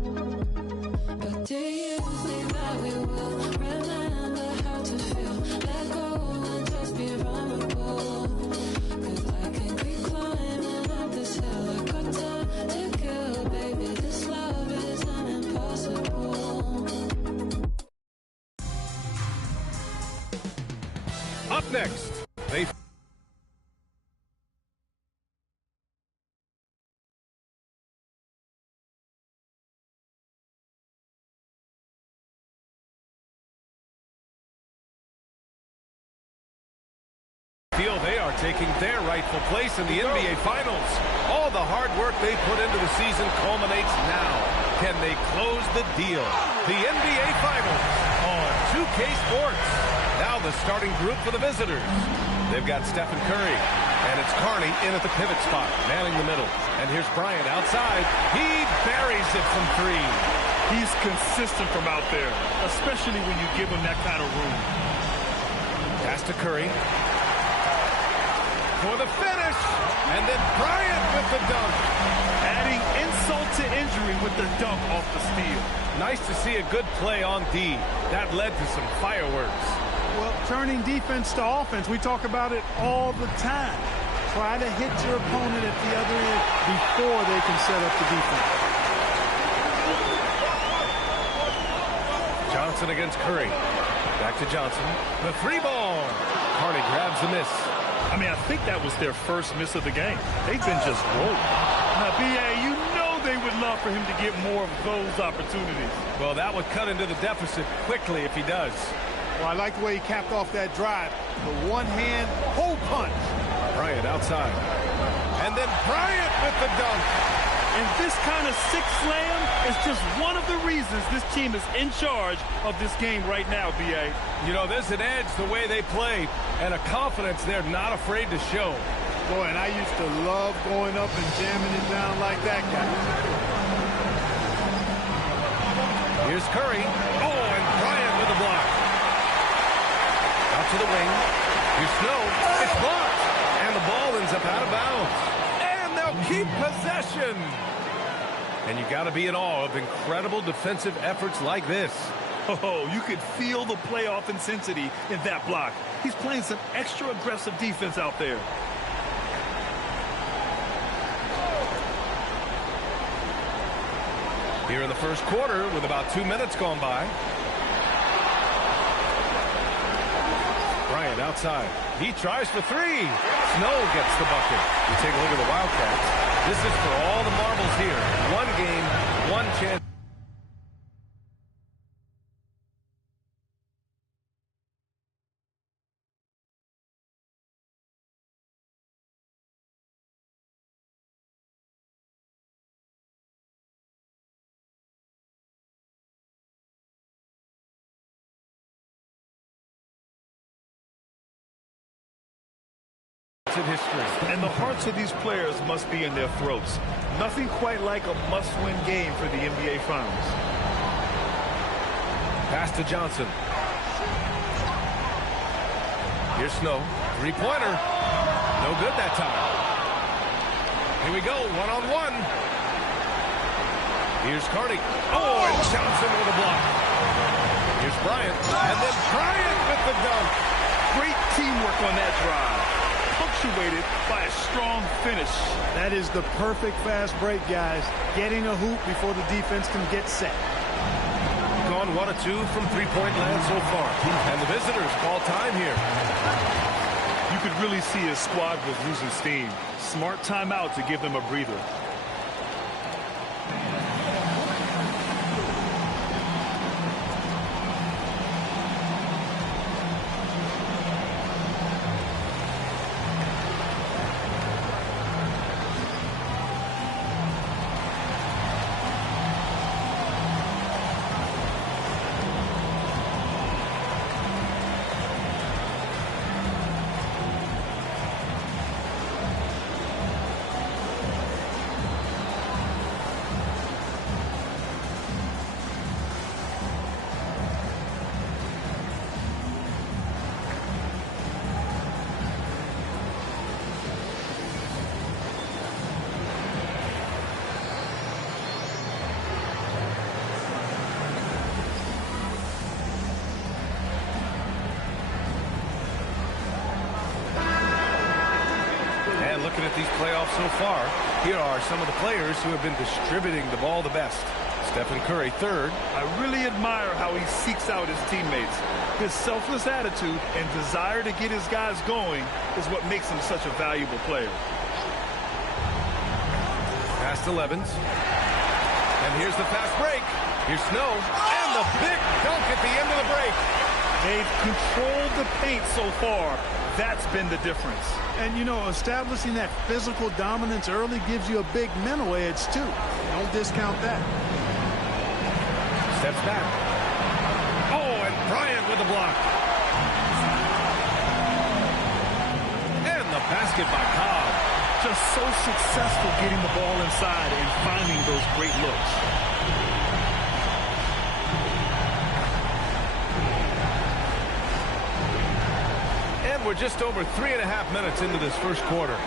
But do you think that we will remember how to feel? Let go and just be vulnerable. Cause I can keep climbing up this hill. I got time to kill, baby. This love isn't impossible. Up next, they feel they are taking their rightful place in the NBA Finals. All the hard work they put into the season culminates now. Can they close the deal? The NBA Finals on 2K Sports. Now the starting group for the visitors. They've got Stephen Curry, and it's Carney in at the pivot spot, manning the middle. And here's Bryant outside. He buries it from three. He's consistent from out there, especially when you give him that kind of room. Pass to Curry. For the finish, and then Bryant with the dunk. Adding insult to injury with the dunk off the steal. Nice to see a good play on D. That led to some fireworks. Well, turning defense to offense, we talk about it all the time. Try to hit your opponent at the other end before they can set up the defense. Johnson against Curry. Back to Johnson. The three ball. Carney grabs the miss. I mean, I think that was their first miss of the game. They've been just rolling. Now, B.A., you know they would love for him to get more of those opportunities. Well, that would cut into the deficit quickly if he does. Well, I like the way he capped off that drive. The one-hand hole punch. Bryant outside. And then Bryant with the dunk. And this kind of six slam is just one of the reasons this team is in charge of this game right now, B.A. You know, there's an edge the way they play and a confidence they're not afraid to show. Boy, and I used to love going up and jamming it down like that guy. Here's Curry. Oh, and Bryant with the block. Out to the wing. Here's Snow. It's blocked. And the ball ends up out of bounds. And they'll keep possession. And you got to be in awe of incredible defensive efforts like this. Oh, you could feel the playoff intensity in that block. He's playing some extra aggressive defense out there. Here in the first quarter with about 2 minutes gone by. Bryant outside. He tries for three. Snow gets the bucket. You take a look at the Wildcats. This is for all the marbles here. One game, one chance. In history. And the hearts of these players must be in their throats. Nothing quite like a must-win game for the NBA Finals. Pass to Johnson. Here's Snow. Three-pointer. No good that time. Here we go. One-on-one. Here's Carney. Oh, and Johnson with a block. Here's Bryant. And then Bryant with the dunk. Great teamwork on that drive. Punctuated by a strong finish. That is the perfect fast break, guys. Getting a hoop before the defense can get set. Gone 1 of 2 from three-point land so far. And the visitors call time here. You could really see his squad was losing steam. Smart timeout to give them a breather. looking at these playoffs so far, here are some of the players who have been distributing the ball the best. Stephen Curry, third. I really admire how he seeks out his teammates. His selfless attitude and desire to get his guys going is what makes him such a valuable player. Past 11s. And here's the fast break. Here's Snow. And the big dunk at the end of the break. They've controlled the paint so far. That's been the difference. And, you know, establishing that physical dominance early gives you a big mental edge, too. Don't discount that. Steps back. Oh, and Bryant with the block. And the basket by Cobb. Just so successful getting the ball inside and finding those great looks. And we're just over 3.5 minutes into this first quarter. And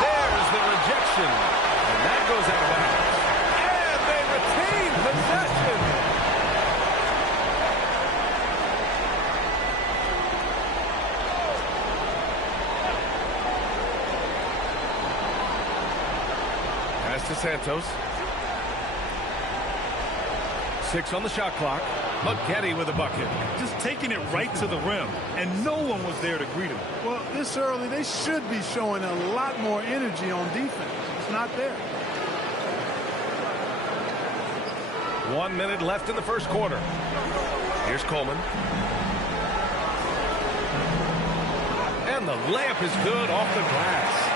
there's the rejection. And that goes out of bounds. And they retain possession. Pass to Santos. 6 on the shot clock. Muggette with a bucket. Just taking it right to the rim, and no one was there to greet him. Well, this early, they should be showing a lot more energy on defense. It's not there. 1 minute left in the first quarter. Here's Coleman. And the layup is good off the glass.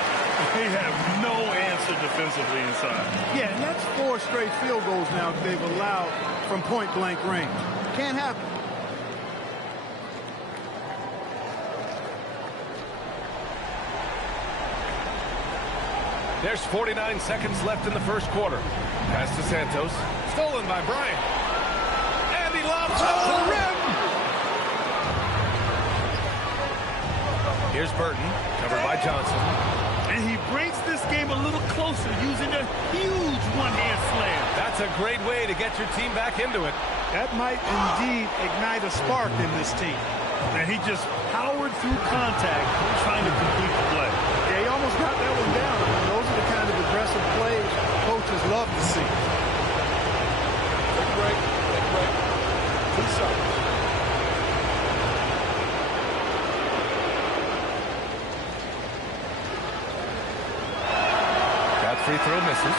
They have no answer defensively inside. Yeah, and that's 4 straight field goals now they've allowed from point-blank range. Can't happen. There's 49 seconds left in the first quarter. Pass to Santos. Stolen by Bryant. And he lobs up the rim. Here's Burton, covered by Johnson. And he brings this game a little closer using a huge one-hand slam. That's a great way to get your team back into it. That might indeed ignite a spark in this team. And he just powered through contact trying to complete the play. Yeah, he almost got that one down. I mean, those are the kind of aggressive plays coaches love to see. Take a break. 2 seconds. Free throw misses.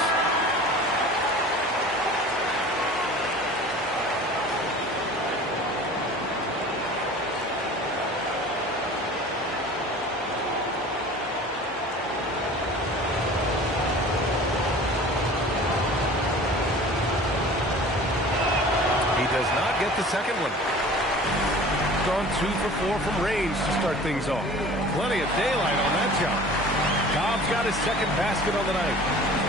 He does not get the second one. Gone 2 for 4 from range to start things off. Plenty of daylight on that shot. Cobb's got his second basket on the night.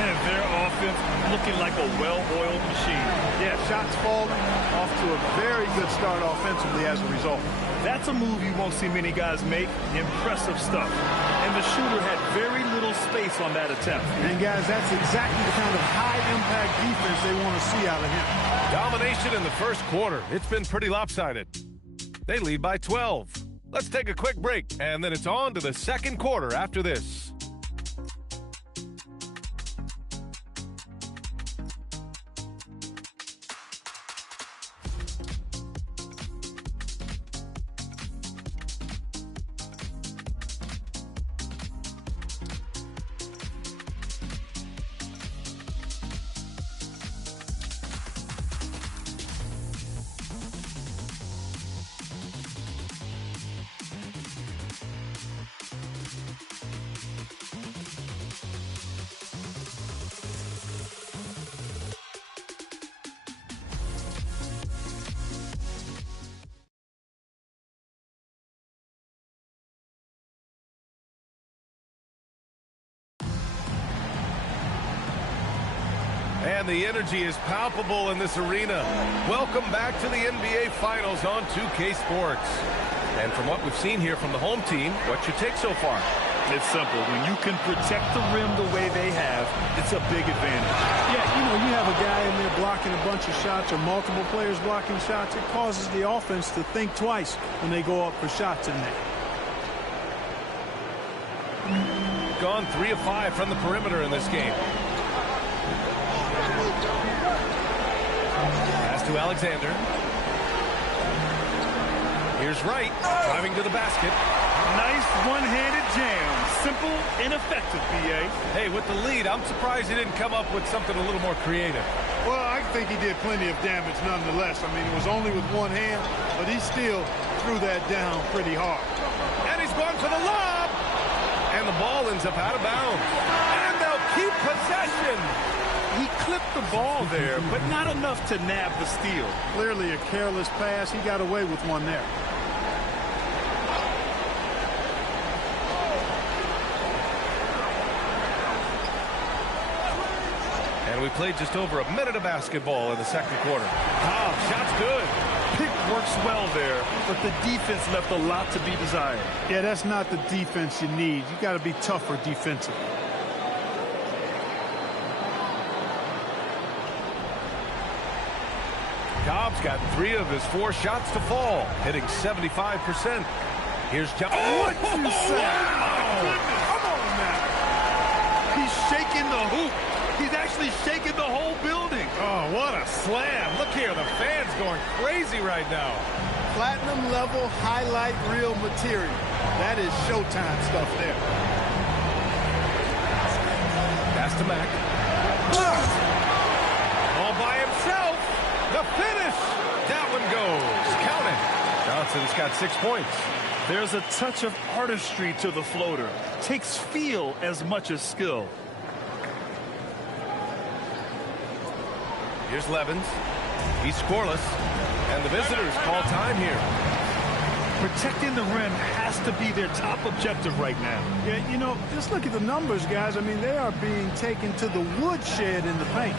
And their offense looking like a well-oiled machine. Yeah, shots falling off to a very good start offensively as a result. That's a move you won't see many guys make. Impressive stuff. And the shooter had very little space on that attempt. And guys, that's exactly the kind of high-impact defense they want to see out of him. Domination in the first quarter. It's been pretty lopsided. They lead by 12. Let's take a quick break, and then it's on to the second quarter after this. And the energy is palpable in this arena. Welcome back to the NBA Finals on 2K Sports. And from what we've seen here from the home team, what's your take so far? It's simple. When you can protect the rim the way they have, it's a big advantage. Yeah, you have a guy in there blocking a bunch of shots or multiple players blocking shots. It causes the offense to think twice when they go up for shots in there. Gone 3 of 5 from the perimeter in this game. Pass to Alexander. Here's Wright, driving to the basket. Nice one-handed jam. Simple and effective, B.A. Hey, with the lead, I'm surprised he didn't come up with something a little more creative. Well, I think he did plenty of damage nonetheless. I mean, it was only with one hand, but he still threw that down pretty hard. And he's going for the lob. And the ball ends up out of bounds. And they'll keep possession. He clipped the ball there, but not enough to nab the steal. Clearly a careless pass. He got away with one there. And we played just over a minute of basketball in the second quarter. Shot's good. Pick works well there, but the defense left a lot to be desired. Yeah, that's not the defense you need. You got to be tougher defensively. Cobb's got 3 of his 4 shots to fall, hitting 75%. Here's John. What you say? Wow. Come on now. He's shaking the hoop. He's actually shaking the whole building. Oh, what a slam. Look here, the fans going crazy right now. Platinum level highlight reel material. That is Showtime stuff there. Pass to Mack. All by himself. The finish. That one goes. Count it. Johnson's got 6 points. There's a touch of artistry to the floater. Takes feel as much as skill. Here's Levens. He's scoreless. And the visitors call time here. Protecting the rim has to be their top objective right now. Yeah, just look at the numbers, guys. I mean, they are being taken to the woodshed in the paint.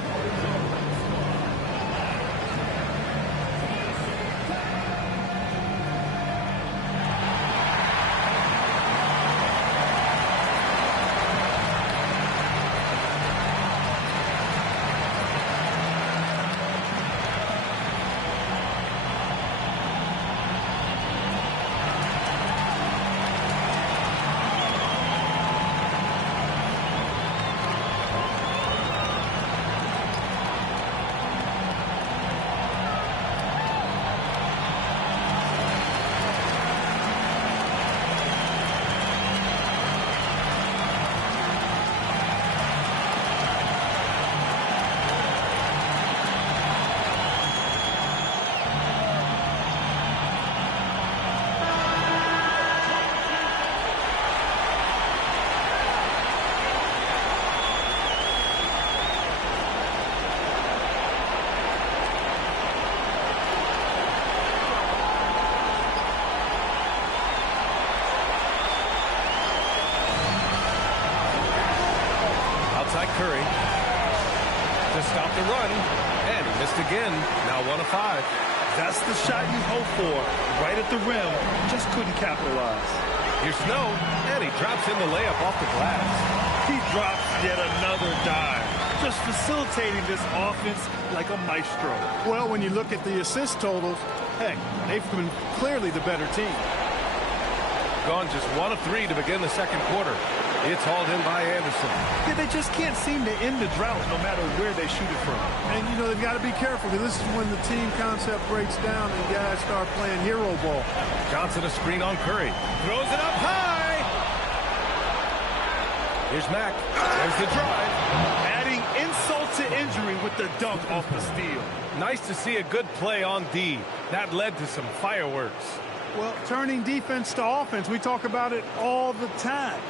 Curry to stop the run, and he missed again. Now 1 of 5. That's the shot you hope for, right at the rim. Just couldn't capitalize. Here's Snow, and he drops in the layup off the glass. He drops yet another dive, just facilitating this offense like a maestro. Well, when you look at the assist totals, heck, they've been clearly the better team. Gone just 1 of 3 to begin the second quarter. It's hauled in by Anderson. Yeah, they just can't seem to end the drought no matter where they shoot it from. And, they've got to be careful because this is when the team concept breaks down and guys start playing hero ball. Johnson a screen on Curry. Throws it up high. Here's Mack. There's the drive. Adding insult to injury with the dunk off the steal. Nice to see a good play on D. That led to some fireworks. Well, turning defense to offense, we talk about it all the time.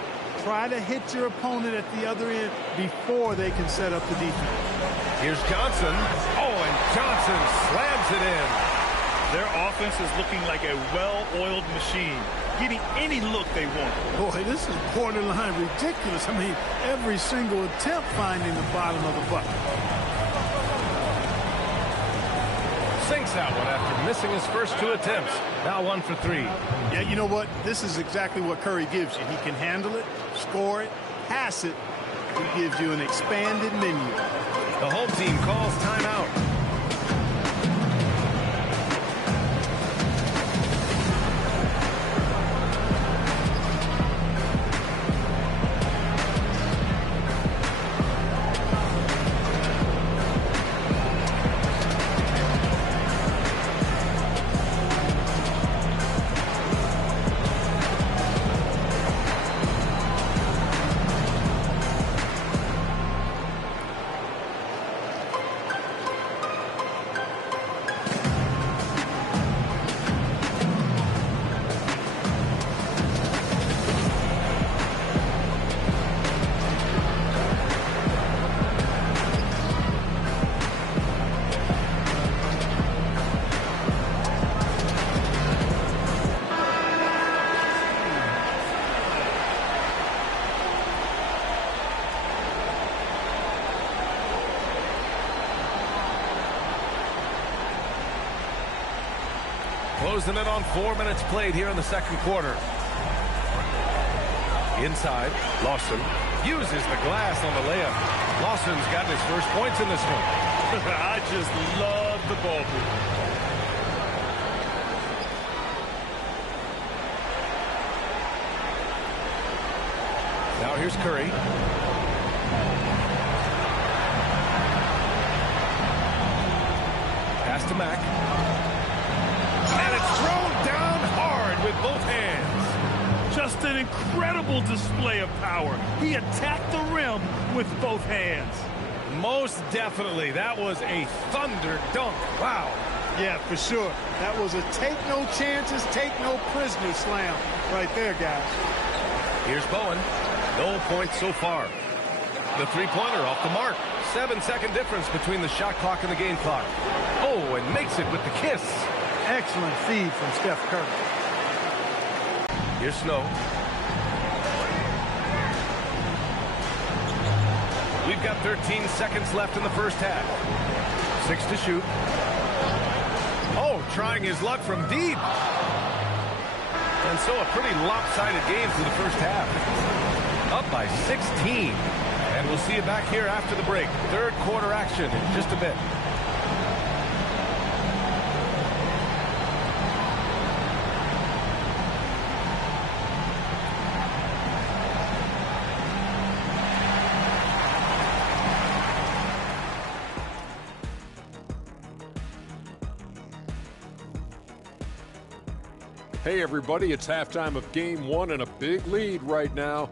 Try to hit your opponent at the other end before they can set up the defense. Here's Johnson. Oh, and Johnson slams it in. Their offense is looking like a well-oiled machine, getting any look they want. Boy, this is borderline ridiculous. I mean, every single attempt finding the bottom of the bucket. Sinks makes that one after missing his first 2 attempts. Now 1 for 3. Yeah, you know what? This is exactly what Curry gives you. He can handle it, score it, pass it. He gives you an expanded menu. The home team calls timeout. Closing in on 4 minutes played here in the second quarter. Inside, Lawson uses the glass on the layup. Lawson's gotten his first points in this one. I just love the ball movement. Now here's Curry. Pass to Mack. And it's thrown down hard with both hands. Just an incredible display of power. He attacked the rim with both hands. Most definitely. That was a thunder dunk. Wow. Yeah, for sure. That was a take no chances, take no prisoners slam right there, guys. Here's Bowen. No points so far. The three-pointer off the mark. 7-second difference between the shot clock and the game clock. Oh, and makes it with the kiss. Excellent feed from Steph Curry. Here's Snow. We've got 13 seconds left in the first half. 6 to shoot. Oh, trying his luck from deep. And so a pretty lopsided game through the first half. Up by 16. And we'll see you back here after the break. Third quarter action in just a bit. Hey, everybody, it's halftime of Game 1 and a big lead right now.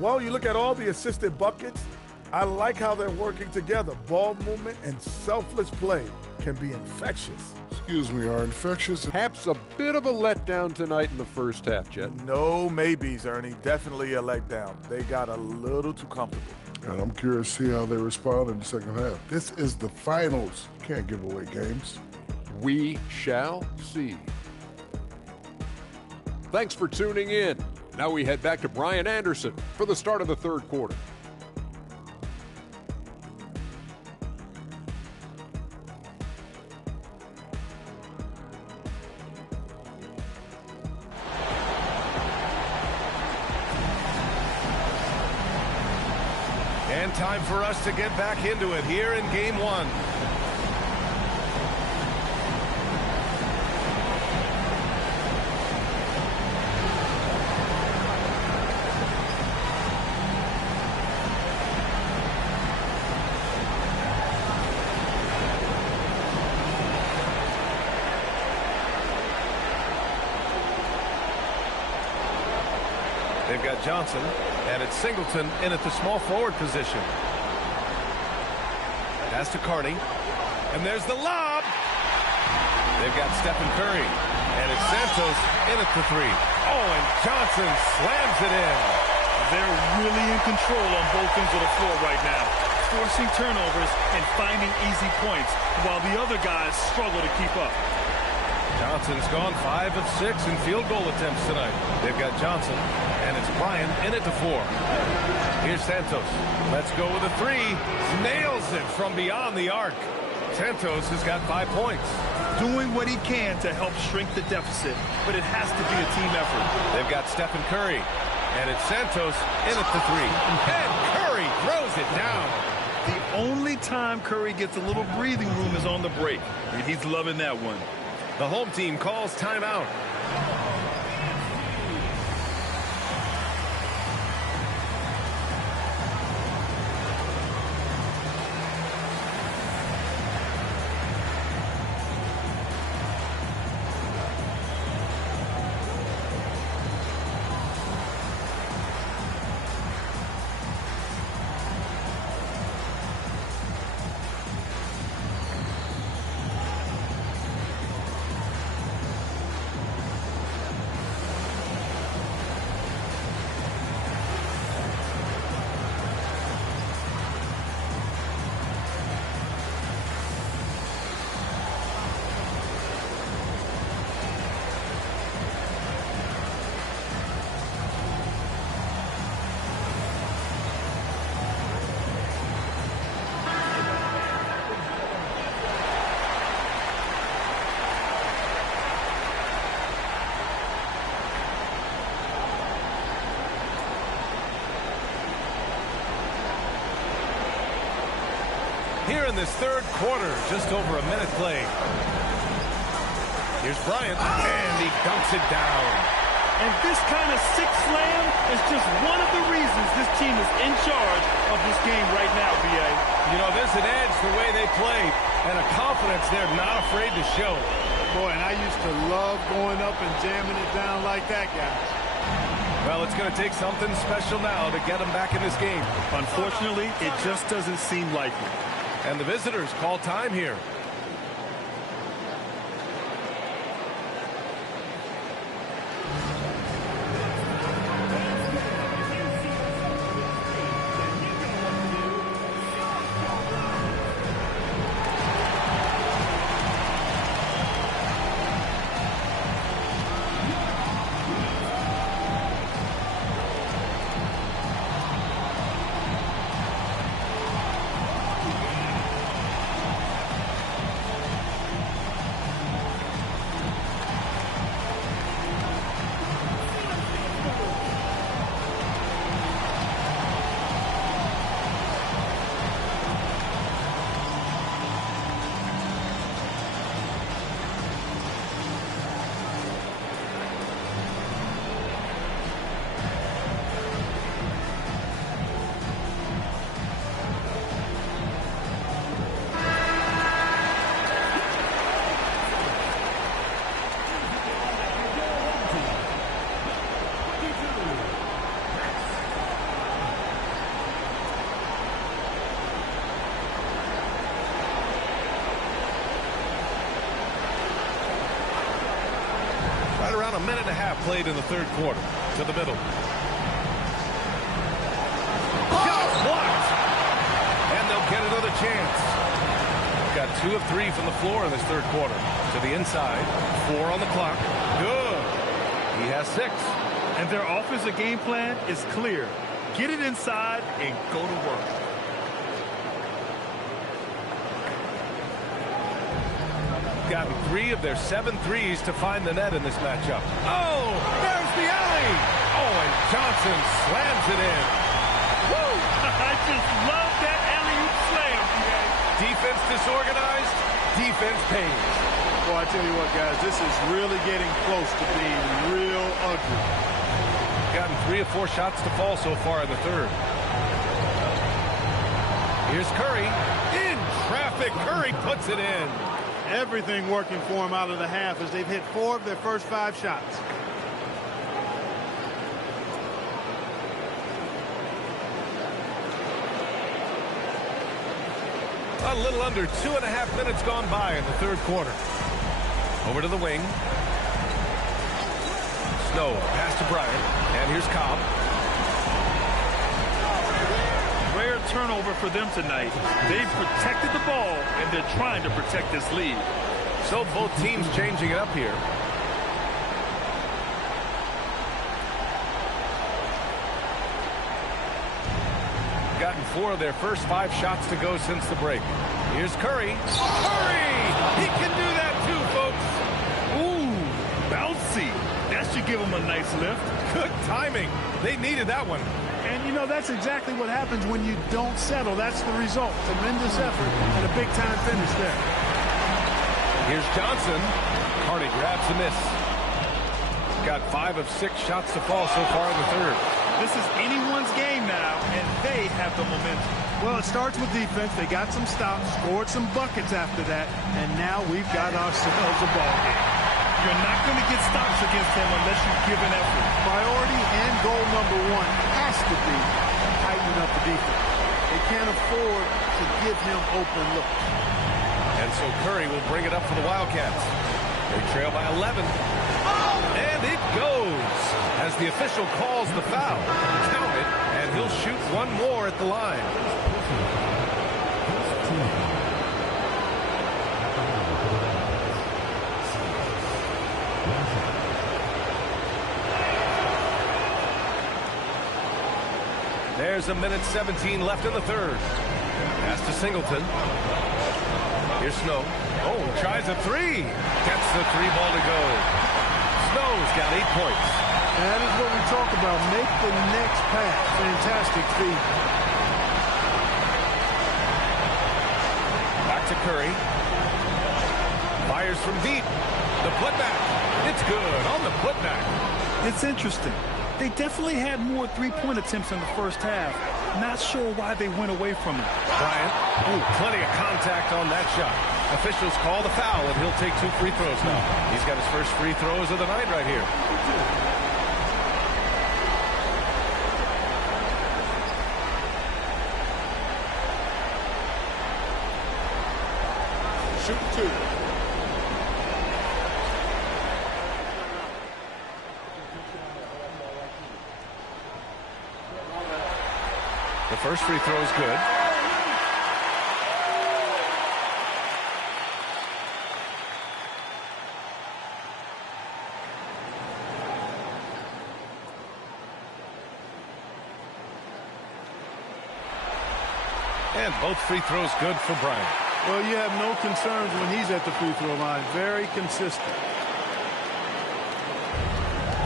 Well, you look at all the assisted buckets. I like how they're working together. Ball movement and selfless play can be infectious. Excuse me, are infectious? Perhaps a bit of a letdown tonight in the first half, Jet. No maybes, Ernie. Definitely a letdown. They got a little too comfortable. And I'm curious to see how they respond in the second half. This is the finals. You can't give away games. We shall see. Thanks for tuning in. Now we head back to Brian Anderson for the start of the third quarter. And time for us to get back into it here in Game 1. They've got Johnson, and it's Singleton in at the small forward position. Pass to Carney, and there's the lob. They've got Stephen Curry, and it's Santos in at the three. Oh, and Johnson slams it in. They're really in control on both ends of the floor right now, forcing turnovers and finding easy points, while the other guys struggle to keep up. Johnson's gone 5 of 6 in field goal attempts tonight. They've got Johnson, and it's Bryant in at the 4. Here's Santos. Let's go with a 3. Nails it from beyond the arc. Santos has got 5 points. Doing what he can to help shrink the deficit, but it has to be a team effort. They've got Stephen Curry, and it's Santos in at the 3. And Curry throws it down. The only time Curry gets a little breathing room is on the break, and he's loving that one. The home team calls timeout. Here in this third quarter, just over a minute played. Here's Bryant, and he dunks it down. And this kind of six slam is just one of the reasons this team is in charge of this game right now, B.A. You know, there's an edge the way they play, and a confidence they're not afraid to show. Boy, and I used to love going up and jamming it down like that, guys. Well, it's going to take something special now to get them back in this game. Unfortunately, it just doesn't seem likely. And the visitors call time here. Around a minute and a half played in the third quarter. To the middle. Shot blocked. And they'll get another chance. Got 2 of 3 from the floor in this third quarter. To the inside. 4 on the clock. Good. He has 6. And their offensive game plan is clear. Get it inside and go to work. Gotten 3 of their 7 threes to find the net in this matchup. Oh, there's the alley. Oh, and Johnson slams it in. Woo! I just love that alley-oop slam, man. Defense disorganized, defense pays. Well, I tell you what, guys, this is really getting close to being real ugly. Gotten 3 of 4 shots to fall so far in the third. Here's Curry. In traffic, Curry puts it in. Everything working for them out of the half as they've hit 4 of their first 5 shots. A little under 2.5 minutes gone by in the third quarter. Over to the wing. Snow pass to Bryant. And here's Cobb. Rare turnover for them tonight. They've protected the ball, and they're trying to protect this lead. So both teams changing it up here. Gotten 4 of their first 5 shots to go since the break. Here's Curry. Curry! He can do that too, folks. Ooh, bouncy. That should give him a nice lift. Good timing. They needed that one. And, you know, that's exactly what happens when you don't settle. That's the result. Tremendous effort and a big-time finish there. Here's Johnson. Carney grabs the miss. Got 5 of 6 shots to fall so far in the third. This is anyone's game now, and they have the momentum. Well, it starts with defense. They got some stops, scored some buckets after that, and now we've got ourselves a ball game. You're not going to get stops against him unless you give an effort. Priority and goal number 1 has to be tightening up the defense. They can't afford to give him open looks. And so Curry will bring it up for the Wildcats. They trail by 11. And it goes as the official calls the foul. Count it, and he'll shoot one more at the line. There's a minute 17 left in the third. Pass to Singleton. Here's Snow. Oh, tries a 3. Gets the 3 ball to go. Snow's got 8 points. That is what we talk about. Make the next pass. Fantastic feed. Back to Curry. Fires from deep. The putback. It's good on the putback. It's interesting. They definitely had more three-point attempts in the first half. Not sure why they went away from it. Bryant. Ooh, plenty of contact on that shot. Officials call the foul, and he'll take 2 free throws now. He's got his first free throws of the night right here. Shoot 2. The first free throw is good. And both free throws good for Bryant. Well, you have no concerns when he's at the free throw line. Very consistent.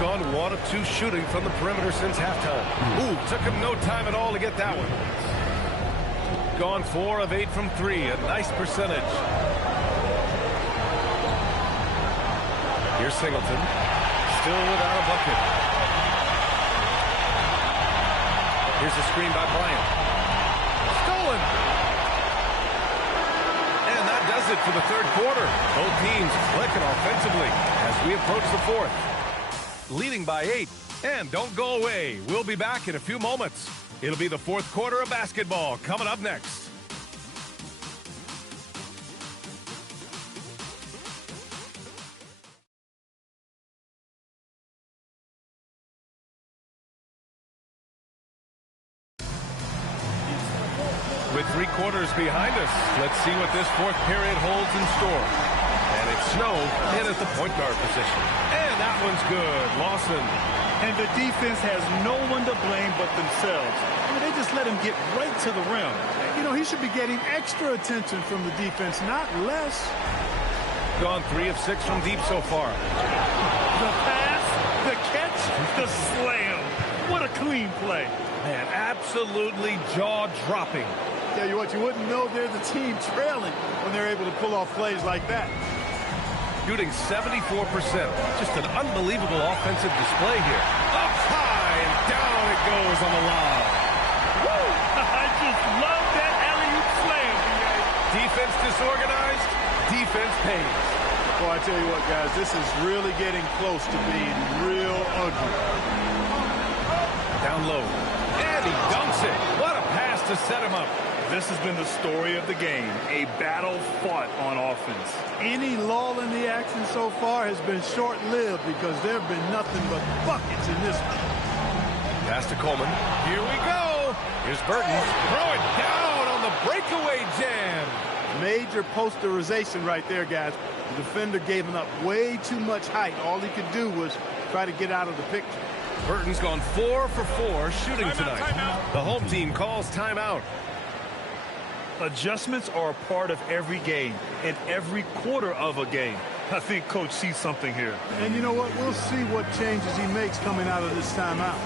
Gone 1 of 2 shooting from the perimeter since halftime. Ooh, took him no time at all to get that one. Gone 4 of 8 from 3. A nice percentage. Here's Singleton. Still without a bucket. Here's a screen by Bryant. Stolen. And that does it for the third quarter. Both teams clicking offensively as we approach the fourth. Leading by 8. And don't go away. We'll be back in a few moments. It'll be the fourth quarter of basketball coming up next. With 3 quarters behind us, let's see what this fourth period holds in store. And it's Snow in at the point guard position. And that one's good. Lawson. And the defense has no one to blame but themselves. I mean, they just let him get right to the rim. You know, he should be getting extra attention from the defense, not less. Gone 3 of 6 from deep so far. The pass, the catch, the slam. What a clean play. Man, absolutely jaw-dropping. Tell you what, you wouldn't know they're the team trailing when they're able to pull off plays like that. Shooting 74%. Just an unbelievable offensive display here. Up high and down it goes on the lob. Woo! I just love that alley-oop slam. Defense disorganized. Defense pays. Well, I tell you what, guys, this is really getting close to being real ugly. Down low. And he dunks it. What a pass to set him up. This has been the story of the game, a battle fought on offense. Any lull in the action so far has been short-lived because there have been nothing but buckets in this one. Pass to Coleman. Here we go. Here's Burton. Throw it down on the breakaway jam. Major posterization right there, guys. The defender gave him up way too much height. All he could do was try to get out of the picture. Burton's gone 4 for 4 shooting tonight. The home team calls timeout. Adjustments are a part of every game and every quarter of a game. I think Coach sees something here. And you know what? We'll see what changes he makes coming out of this timeout.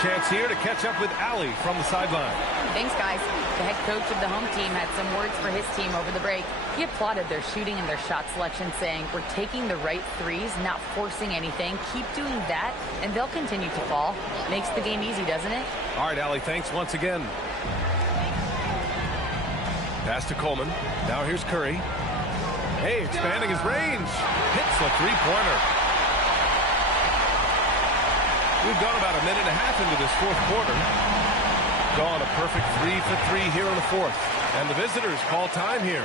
Chance here to catch up with Allie from the sideline. Thanks, guys. The head coach of the home team had some words for his team over the break. He applauded their shooting and their shot selection, saying, "We're taking the right threes, not forcing anything. Keep doing that, and they'll continue to fall." Makes the game easy, doesn't it? All right, Allie, thanks once again. Pass to Coleman. Now here's Curry. Hey, expanding his range. Hits the three-pointer. We've gone about a minute and a half into this fourth quarter. Gone a perfect 3 for 3 here in the fourth. And the visitors call time here.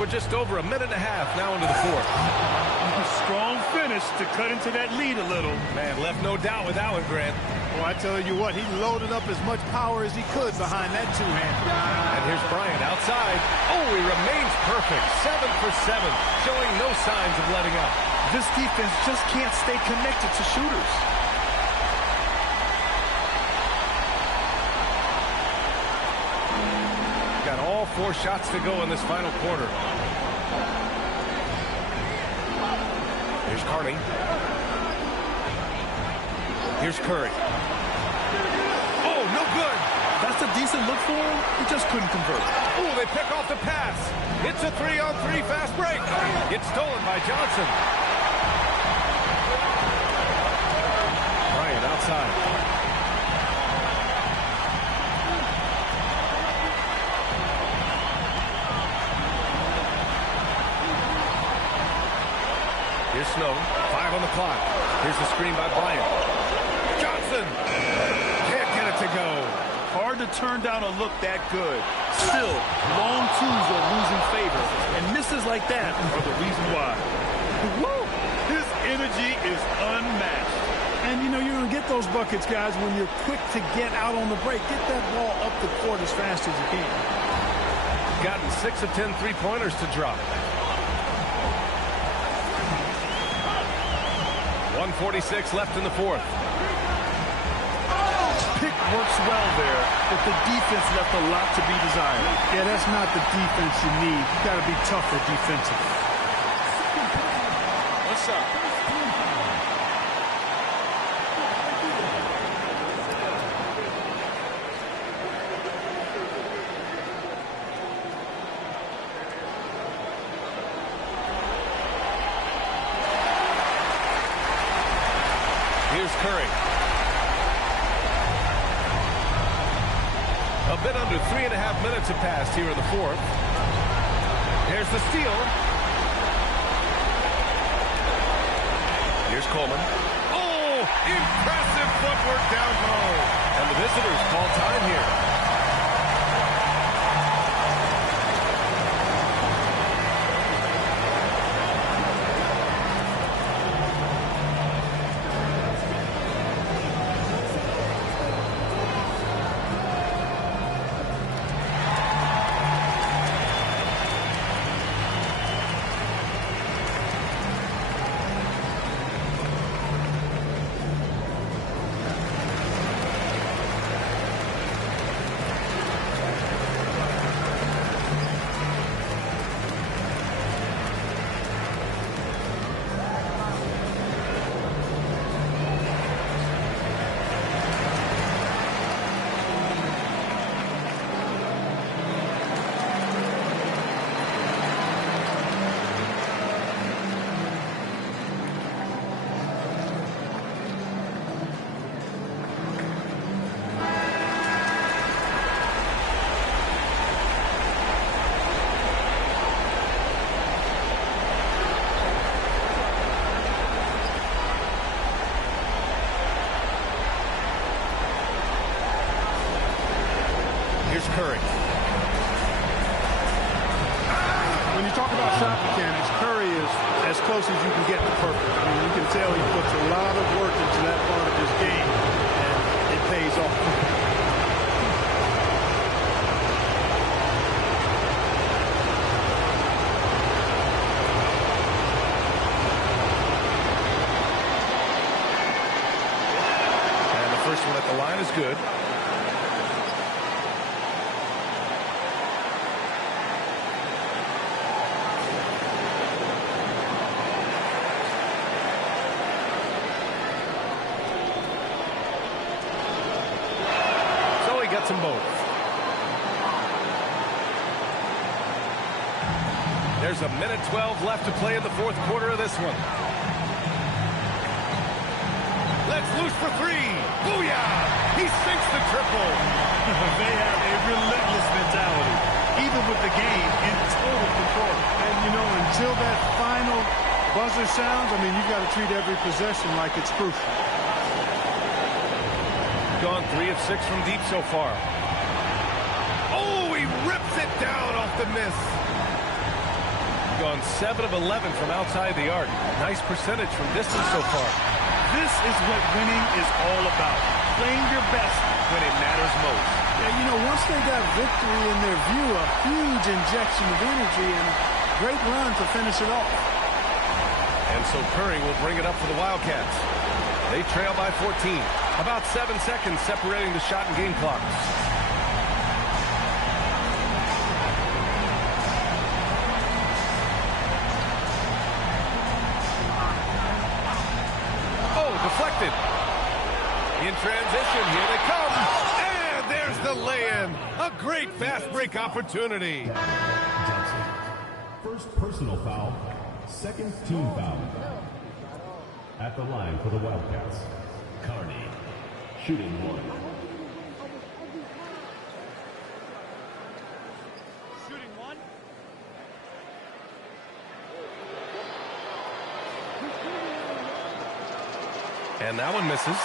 We're just over a minute and a half now into the fourth. Strong finish to cut into that lead a little. Man, left no doubt with that one, Grant. Well, I tell you what, he loaded up as much power as he could behind that two-hand. And here's Bryant outside. Oh, he remains perfect. 7 for 7, showing no signs of letting up. This defense just can't stay connected to shooters. Got all 4 shots to go in this final quarter. Here's Carney. Here's Curry. Oh, no good. That's a decent look for him. He just couldn't convert. Oh, they pick off the pass. It's a 3-on-3 fast break. It's stolen by Johnson. Bryant outside. Here's Snow. 5 on the clock. Here's the screen by Bryant. Johnson! Can't get it to go. Hard to turn down a look that good. Still, long twos are losing favor, and misses like that are the reason why. Woo! His energy is unmatched. And, you know, you're going to get those buckets, guys, when you're quick to get out on the break. Get that ball up the court as fast as you can. Gotten 6 of 10 three-pointers to drop. 1:46 left in the fourth. Pick works well there, but the defense left a lot to be desired. Yeah, that's not the defense you need. You got to be tougher defensively. What's up? A bit under 3.5 minutes have passed here in the fourth. Here's the steal. Here's Coleman. Oh, impressive footwork down low. And the visitors call time here. Curry. When you talk about shot mechanics, Curry is as close as you can get to perfect. I mean, you can tell he puts a lot of work into that part of his game, and it pays off. And the first one at the line is good. Them both. There's a minute 12 left to play in the fourth quarter of this one. Let's loose for three. Booyah! He sinks the triple. They have a relentless mentality, even with the game in total control. And, you know, until that final buzzer sounds, I mean, you've got to treat every possession like it's crucial. Gone 3 of 6 from deep so far. Oh, he rips it down off the miss. Gone 7 of 11 from outside the arc. Nice percentage from distance so far. This is what winning is all about. Playing your best when it matters most. Yeah, you know, once they got victory in their view, a huge injection of energy and a great run to finish it off. And so Curry will bring it up for the Wildcats. They trail by 14. About 7 seconds separating the shot and game clocks. Oh, deflected. In transition, here they come. And there's the lay-in. A great fast break opportunity. Johnson. First personal foul. Second team foul. At the line for the Wildcats, Carney, shooting one. Shooting one. And that one misses.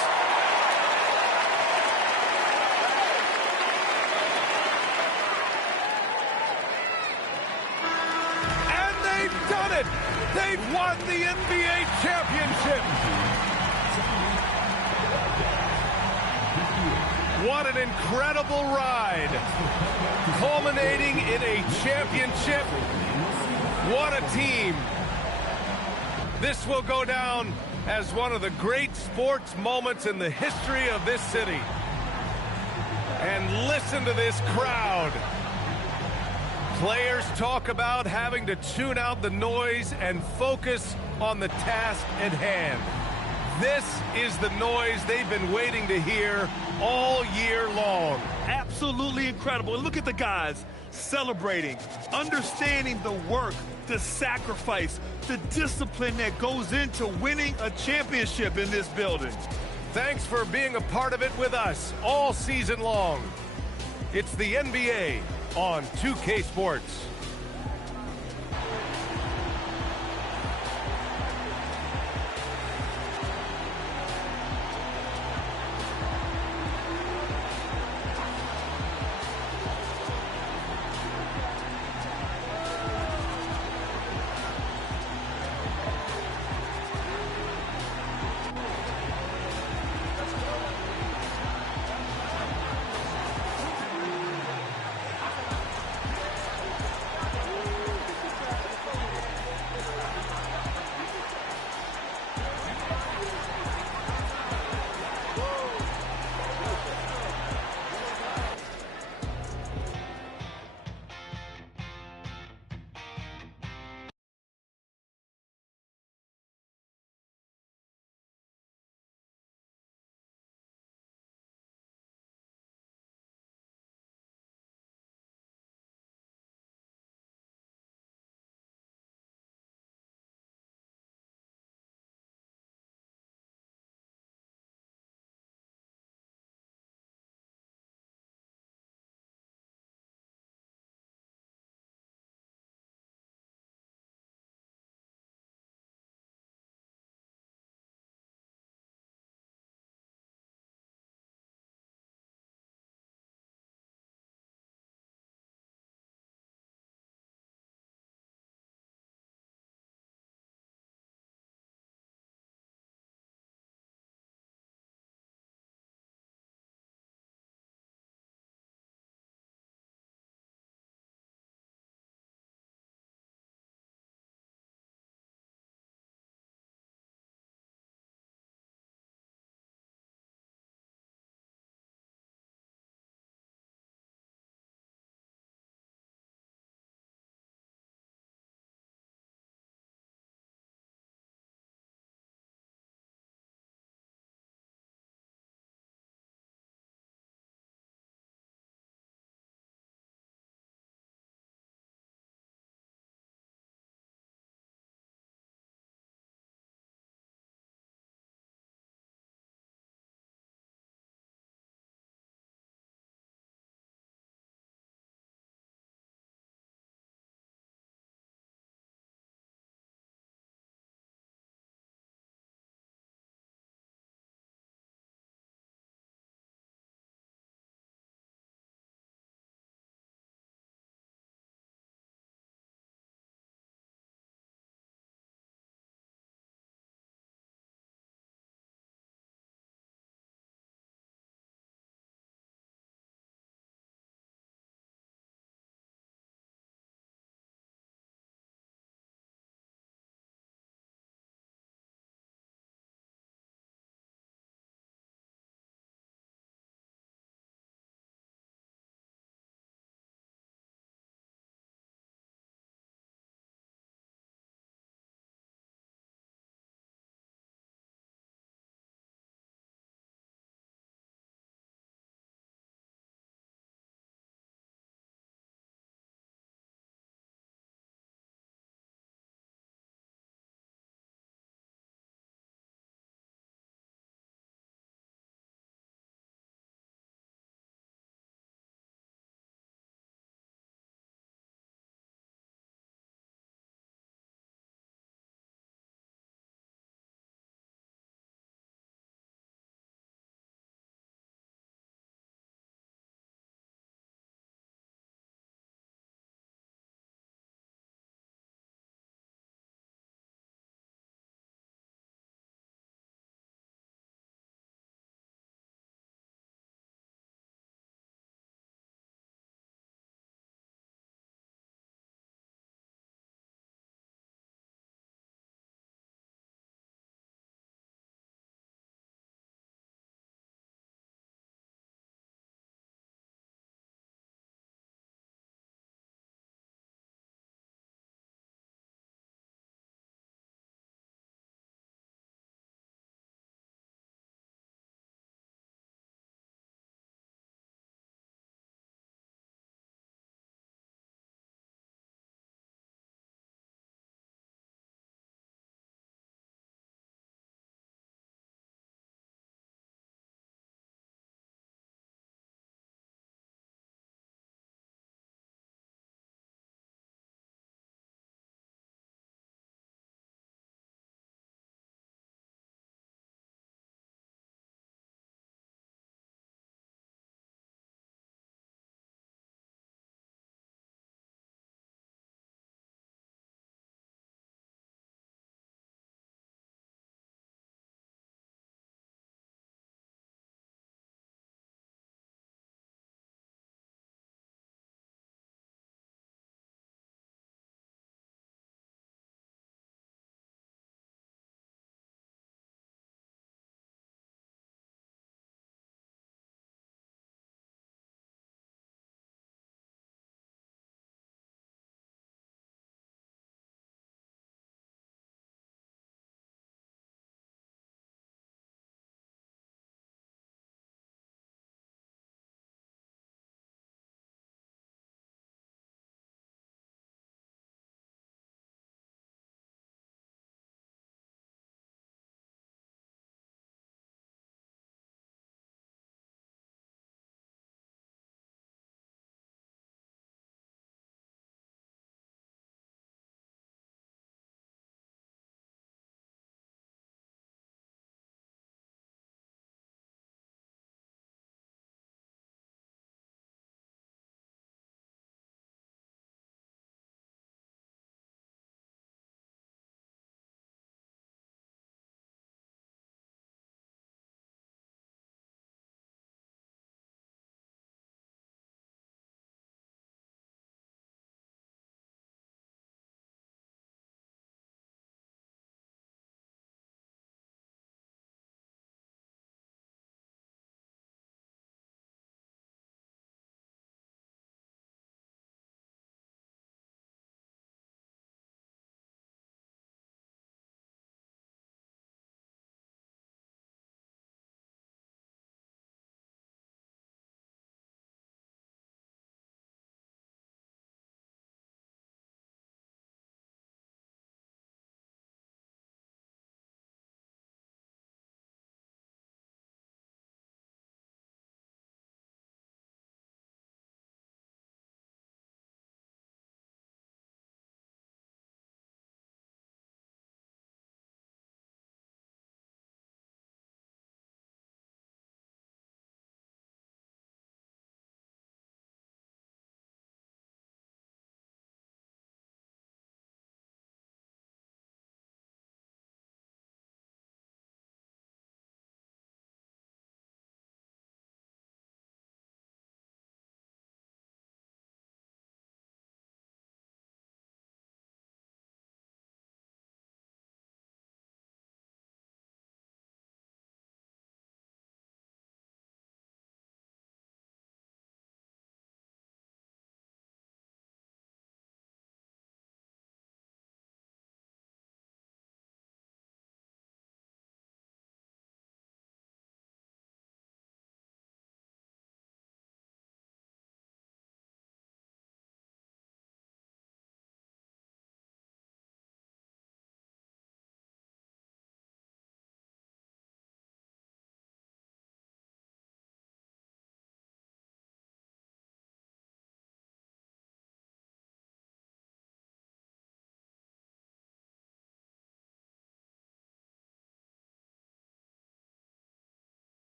And they've done it! They've won the NBA championship! What an incredible ride! Culminating in a championship. What a team! This will go down as one of the great sports moments in the history of this city. And listen to this crowd. Players talk about having to tune out the noise and focus on the task at hand. This is the noise they've been waiting to hear all year long. Absolutely incredible. And look at the guys celebrating, understanding the work, the sacrifice, the discipline that goes into winning a championship in this building. Thanks for being a part of it with us all season long. It's the NBA on 2K Sports.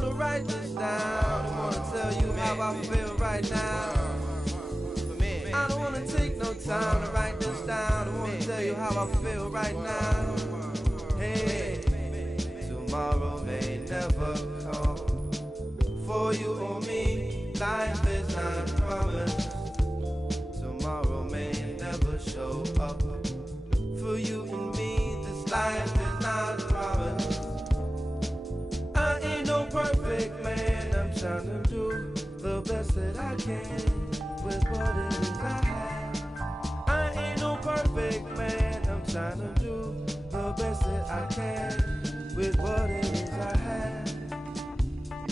wanna write this down. I wanna tell you how I feel right now. I don't wanna take no time to write this down. I wanna tell you how I feel right now. Hey, tomorrow may never come. For you or me, life is not promised. Tomorrow may never show up. For you and me, this life is not promised. I ain't no perfect man, I'm trying to do the best that I can with what it is I have. I ain't no perfect man, I'm trying to do the best that I can with what it is I have.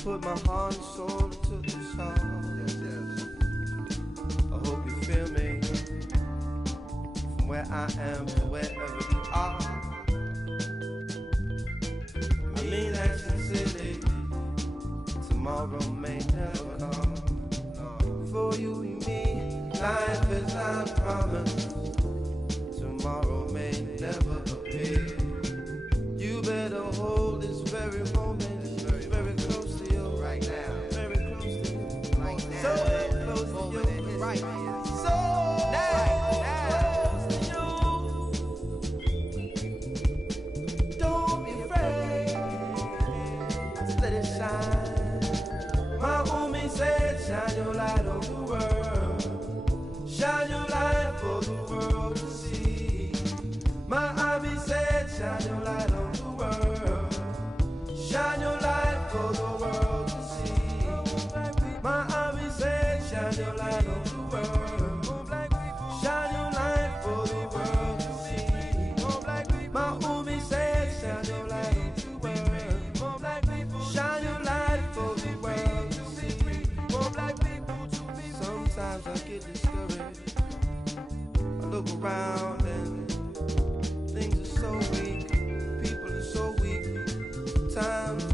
Put my heart and soul into this song. I hope you feel me from where I am to wherever you are. I mean Action City, tomorrow may never come. For you and me, life is not promised. Tomorrow may never appear. You better hold this very moment very close to you right now. Very close to you right now. So close to you right now. So close to you. Don't be afraid. Just let it shine. My homie said, shine your light on the world. Shine your light for the world to see. My hobby said, shine your light on the world. Shine your light for the world to see. My hobby said, shine your light on the world. Shine your light for the world to see. My homie said, shine your light on the world. Shine your light for the world to see. Sometimes I get discouraged. I look around and things are so weak. People are so weak. Sometimes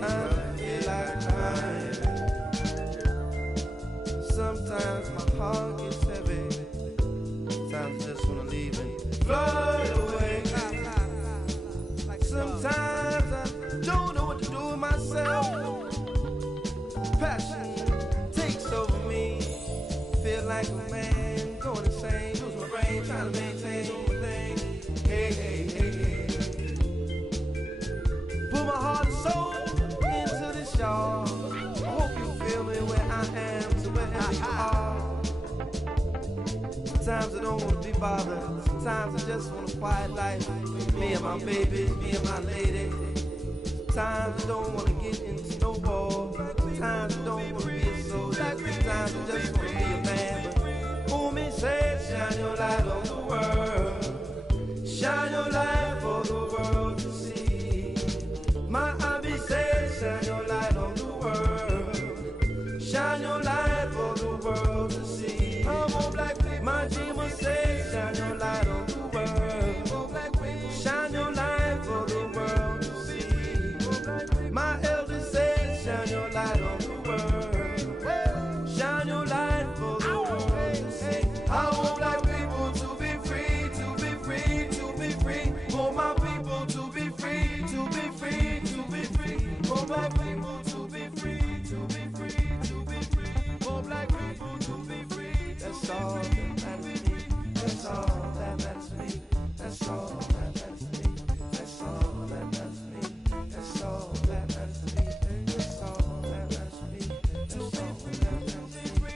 I feel like crying. Sometimes my heart gets heavy. Sometimes I just wanna leave and float away. Sometimes I don't know what to do with myself. Passion takes over me. Feel like a man going insane. Lose my brain trying to maintain my thing. Hey, hey, hey, hey. Put my heart and soul into this, y'all. I hope you feel me where I am to wherever you are. Sometimes I don't want to be bothered. Sometimes I just want a quiet life. Me and my baby, me and my lady. Sometimes I don't want to get into no war. Sometimes I don't want to be a soldier. Sometimes I just want to be a man. But homie said, shine your light on the world. Shine your light for the world to see. My hobby said, shine your light on the world. Shine your light for the world to see. My dreamer said, shine your light on the world. Shine your light for the world to see. My elder said, shine your light on the world. Shine your light for the world to see. I want black people to be free, to be free, to be free. For my people to be free, to be free, to be free. For black people to be free, to be free, to be free. For black people to be free. That's all that matters to me. That's all that matters to me. That's all that matters to me. That's all that matters to me. That's all that matters to me. That's all that matters to me. That's all that matters to me.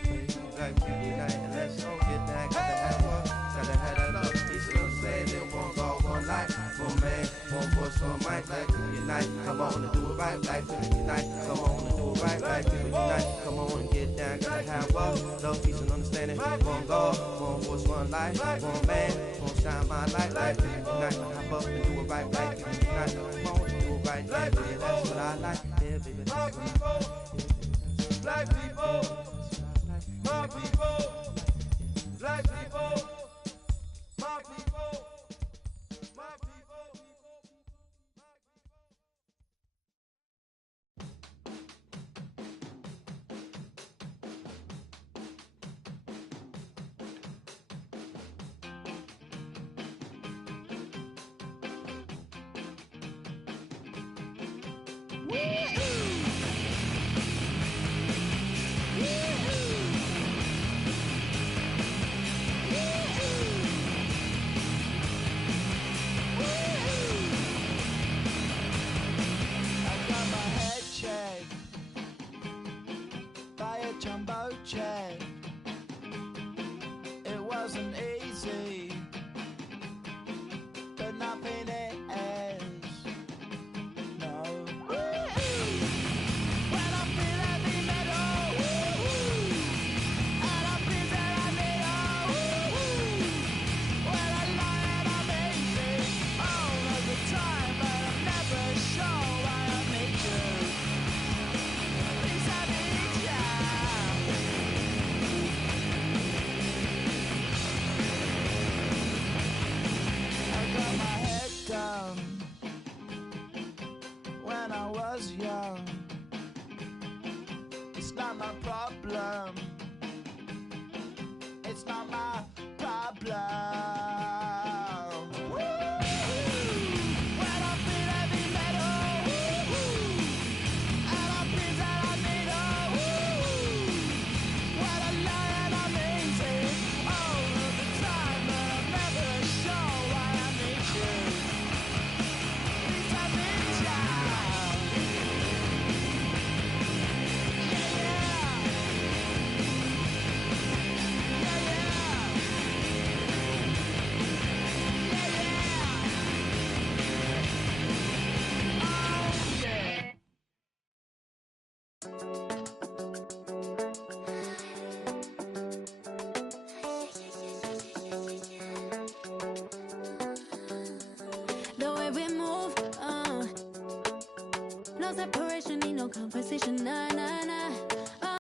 Black people unite and let's all get that. Gotta have one. Gotta have that up. These are the saying that one God, one life. One man, one voice, one mic. Black people unite. Come on and do it right. Black people unite. Come on and do it right. Black people unite. Come on and get down. Gotta have love, love, peace, and understanding. One God, one voice, one life. One man, one shine my light. Black people unite. Hop up and do it right. Black people unite. Come on and do it right. Yeah, baby, that's what I like. Yeah, baby, that's what I like. Black people, my people, black people, my people, my people. no separation, need no conversation, nah, nah, nah.